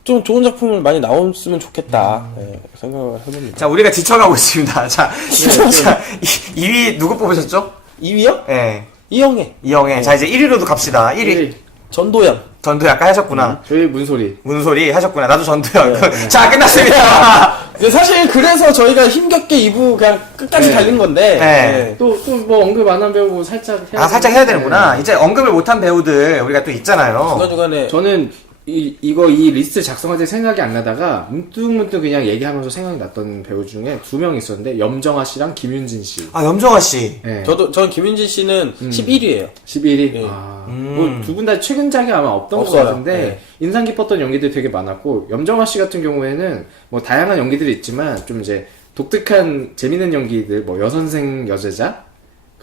좀 좋은 작품을 많이 나왔으면 좋겠다 네, 생각을 해봅니다. 자, 우리가 지쳐가고 있습니다. 자, 2위 누구 뽑으셨죠? 2위요? 예. 이영애, 이영애. 자, 이제 1위로도 갑시다. 1위. 전도연. 전도 약간 하셨구나. 저희 문소리. 문소리 하셨구나. 나도 전도연. 자, 끝났습니다. 근데 사실 그래서 저희가 힘겹게 2부 그냥 끝까지 네. 달린 건데 네. 또 뭐 언급 안 한 배우 살짝 해야 살짝 해야 되는구나. 이제 언급을 못한 배우들 우리가 또 있잖아요. 중간중간에 저는 이 리스트 작성할 때 생각이 안 나다가 문득문득 그냥 얘기하면서 생각이 났던 배우 중에 2명 있었는데 염정아 씨랑 김윤진 씨. 아, 염정아 씨. 네. 저는 김윤진 씨는 11위예요. 11위. 네. 뭐2분 다 최근작이 아마 없던 없어요. 것 같은데 네. 인상 깊었던 연기들이 되게 많았고 염정아 씨 같은 경우에는 뭐 다양한 연기들이 있지만 좀 이제 독특한 재밌는 연기들 뭐 여선생 여제자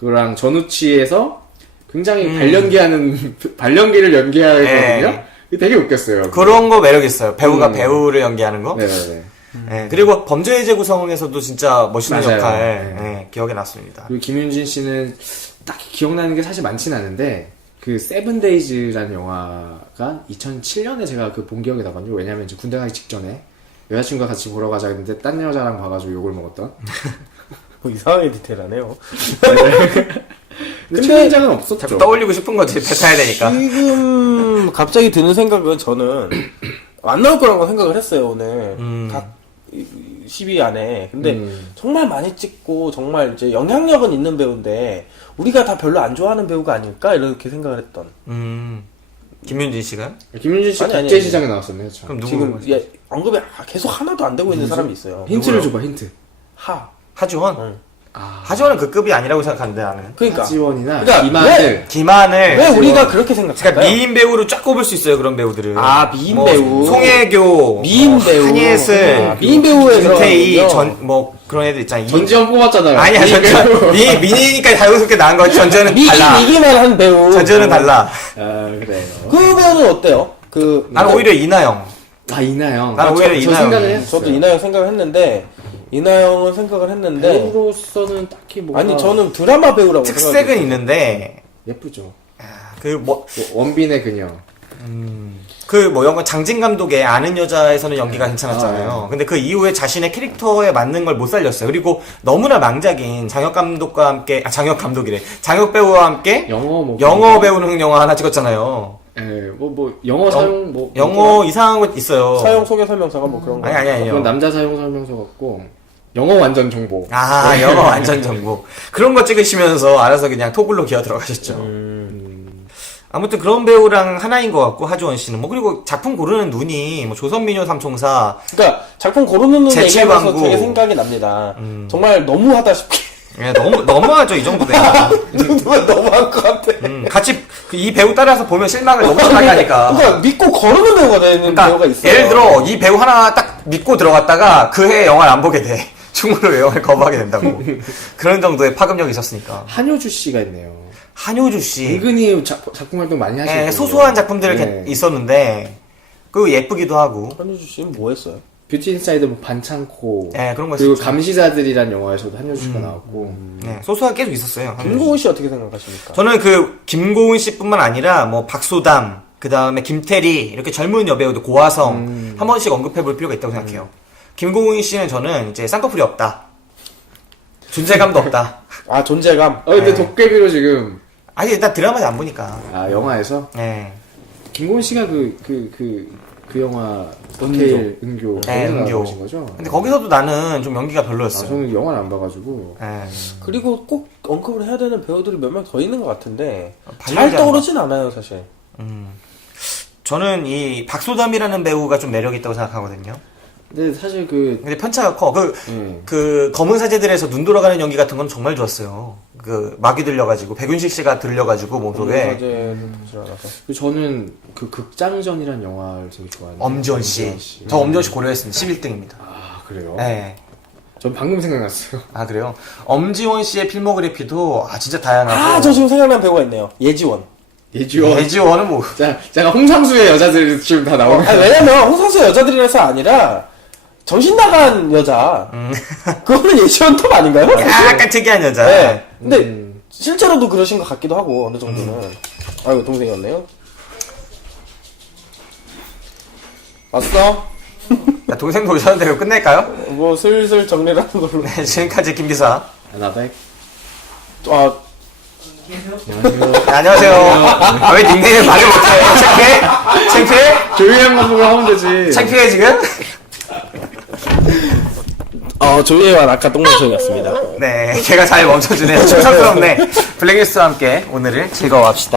그거랑 전우치에서 굉장히 발연기를 연기하거든요. 네. 이게 되게 웃겼어요. 그런 거 매력 있어요. 배우가 배우를 연기하는 거. 네네네. 예, 그리고 범죄의 재구성에서도 진짜 멋있는 맞아요. 역할 네. 예, 기억에 났습니다. 그리고 김윤진 씨는 딱히 기억나는 게 사실 많진 않은데 그 세븐데이즈라는 영화가 2007년에 제가 그 본 기억이 나거든요. 왜냐면 이제 군대 가기 직전에 여자친구가 같이 보러 가자 했는데 딴 여자랑 봐가지고 욕을 먹었던. 이상하게 디테일하네요. 근데 최근작은 없었죠. 자꾸 떠올리고 싶은 거지 뱉어야 되니까. 지금 갑자기 드는 생각은 저는 안 나올 거라고 생각을 했어요 오늘 각 10위 안에. 근데 정말 많이 찍고 정말 이제 영향력은 있는 배우인데 우리가 다 별로 안 좋아하는 배우가 아닐까 이렇게 생각을 했던. 김윤진 씨가? 김윤진 씨 아니, 아니, 국제시장에 나왔었네요. 참. 그럼 누구? 지금 언급이 계속 하나도 안 되고 있는 사람이 있어요. 힌트를 누구요? 줘봐 힌트. 하지원? 응. 하지원은 그 급이 아니라고 생각하는데 나는. 그러니까 하지원이나 그러니까 김하늘. 김하늘. 왜 우리가 그렇게 생각할까요? 그러니까 미인 배우로 쫙 꼽을 수 있어요 그런 배우들을. 미인 뭐, 배우. 송혜교, 미인 배우. 한예슬, 미인 배우에 김태희, 들어가면요. 그런 애들 있잖아. 전지현 뽑았잖아요. 아니야 전지현. 미인이니까 자연스럽게 나은 거지. 전지현은 달라. 이기만 한 배우. 전지현은 달라. 아 그래요. 그 배우는 어때요? 나는 오히려 이나영. 이나영. 난 오히려 저 이나영이. 생각을 했어요. 저도 이나영 생각을 했는데 이나영은 생각을 했는데 배우로서는 딱히 뭐가 아니 저는 드라마 배우라고 특색은 생각했어요. 있는데 예쁘죠. 원빈의 그녀. 영화 장진 감독의 아는 여자에서는 연기가 괜찮았잖아요. 근데 그 이후에 자신의 캐릭터에 맞는 걸 못 살렸어요. 그리고 너무나 망작인 장혁 감독과 함께, 장혁 감독이래. 장혁 배우와 함께 영어 배우는 영화 하나 찍었잖아요. 예, 영어 사용 영어 이상한 거 있어요. 사용 소개 설명서가 뭐 그런 거. 아니요. 그건 남자 사용 설명서 같고 영어 완전 정보. 영어 완전 정보. 그런 거 찍으시면서 알아서 그냥 토글로 기어 들어가셨죠. 아무튼 그런 배우랑 하나인 것 같고, 하지원 씨는. 그리고 작품 고르는 눈이, 조선미녀 삼총사. 그러니까 작품 고르는 눈 얘기하면서 제칠광구. 되게 생각이 납니다. 정말 너무하다시피. 예, 너무하죠, 이 정도 되면. 이 정도면 너무한 것 같아. 같이, 이 배우 따라서 보면 실망을 너무 심하게 하니까. 그러니까 믿고 거르는 배우가 되는 배우가 있어요. 예를 들어, 이 배우 하나 딱 믿고 들어갔다가 그 해에 영화를 안 보게 돼. 충분히 영화를 거부하게 된다고. 그런 정도의 파급력이 있었으니까. 한효주 씨가 있네요. 한효주 씨. 은근히 작품 활동 많이 하시고. 소소한 작품들을 네. 있었는데, 예쁘기도 하고. 한효주 씨는 뭐 했어요? 뷰티 인사이드 반창고. 그런 거 그리고 있었죠. 감시자들이란 영화에서도 한효주 씨가 나왔고. 소소하게 계속 있었어요. 김고은 씨 어떻게 생각하십니까? 저는 김고은 씨뿐만 아니라, 박소담, 그 다음에 김태리, 이렇게 젊은 여배우들, 고화성, 한 번씩 언급해 볼 필요가 있다고 생각해요. 김고은 씨는 저는 이제 쌍꺼풀이 없다. 존재감도 없다. 존재감. 근데 도깨비로 지금. 아니, 일단 드라마를 안 보니까. 영화에서? 네. 김고은 씨가 그 영화, 스케일 은교. 은교. 나오신 거죠? 근데 거기서도 나는 좀 연기가 별로였어요. 저는 영화를 안 봐가지고. 그리고 꼭 언급을 해야 되는 배우들이 몇 명 더 있는 것 같은데 잘 발리지 떠오르진 않아요 사실. 저는 이 박소담이라는 배우가 좀 매력이 있다고 생각하거든요. 근데 사실 근데 편차가 커. 그 검은 사제들에서 눈 돌아가는 연기 같은 건 정말 좋았어요. 막이 들려가지고, 백윤식 씨가 들려가지고, 몸속에. 저는 극장전이란 영화를 되게 좋아하는데. 엄지원 씨. 저 엄지원 씨 고려했습니다. 11등입니다. 그래요? 네. 전 방금 생각났어요. 그래요? 엄지원 씨의 필모그래피도, 진짜 다양하고. 저 지금 생각난 배우가 있네요. 예지원. 예지원은 뭐. 제가 홍상수의 여자들 지금 다 나오는. 왜냐면 홍상수 여자들이라서 아니라 정신 나간 여자. 그거는 예지원 톱 아닌가요? 약간 특이한 여자. 네. 근데 실제로도 그러신 것 같기도 하고 어느 정도는. 아이고 동생이었네요. 왔어? 동생도 오셨는데 그럼 끝낼까요? 뭐 슬슬 정리를 하는 걸로. 네, 지금까지 김기사. 나백. 안녕하세요. 왜 닉네임을 말을 못해? 창피해? 조용한 거 보고 하면 되지. 창피해 지금? 조예와 아까 똥멍청이었습니다. 네, 걔가 잘 멈춰주네요. 충성스럽네. 블랙리스트와 함께 오늘을 즐거워합시다.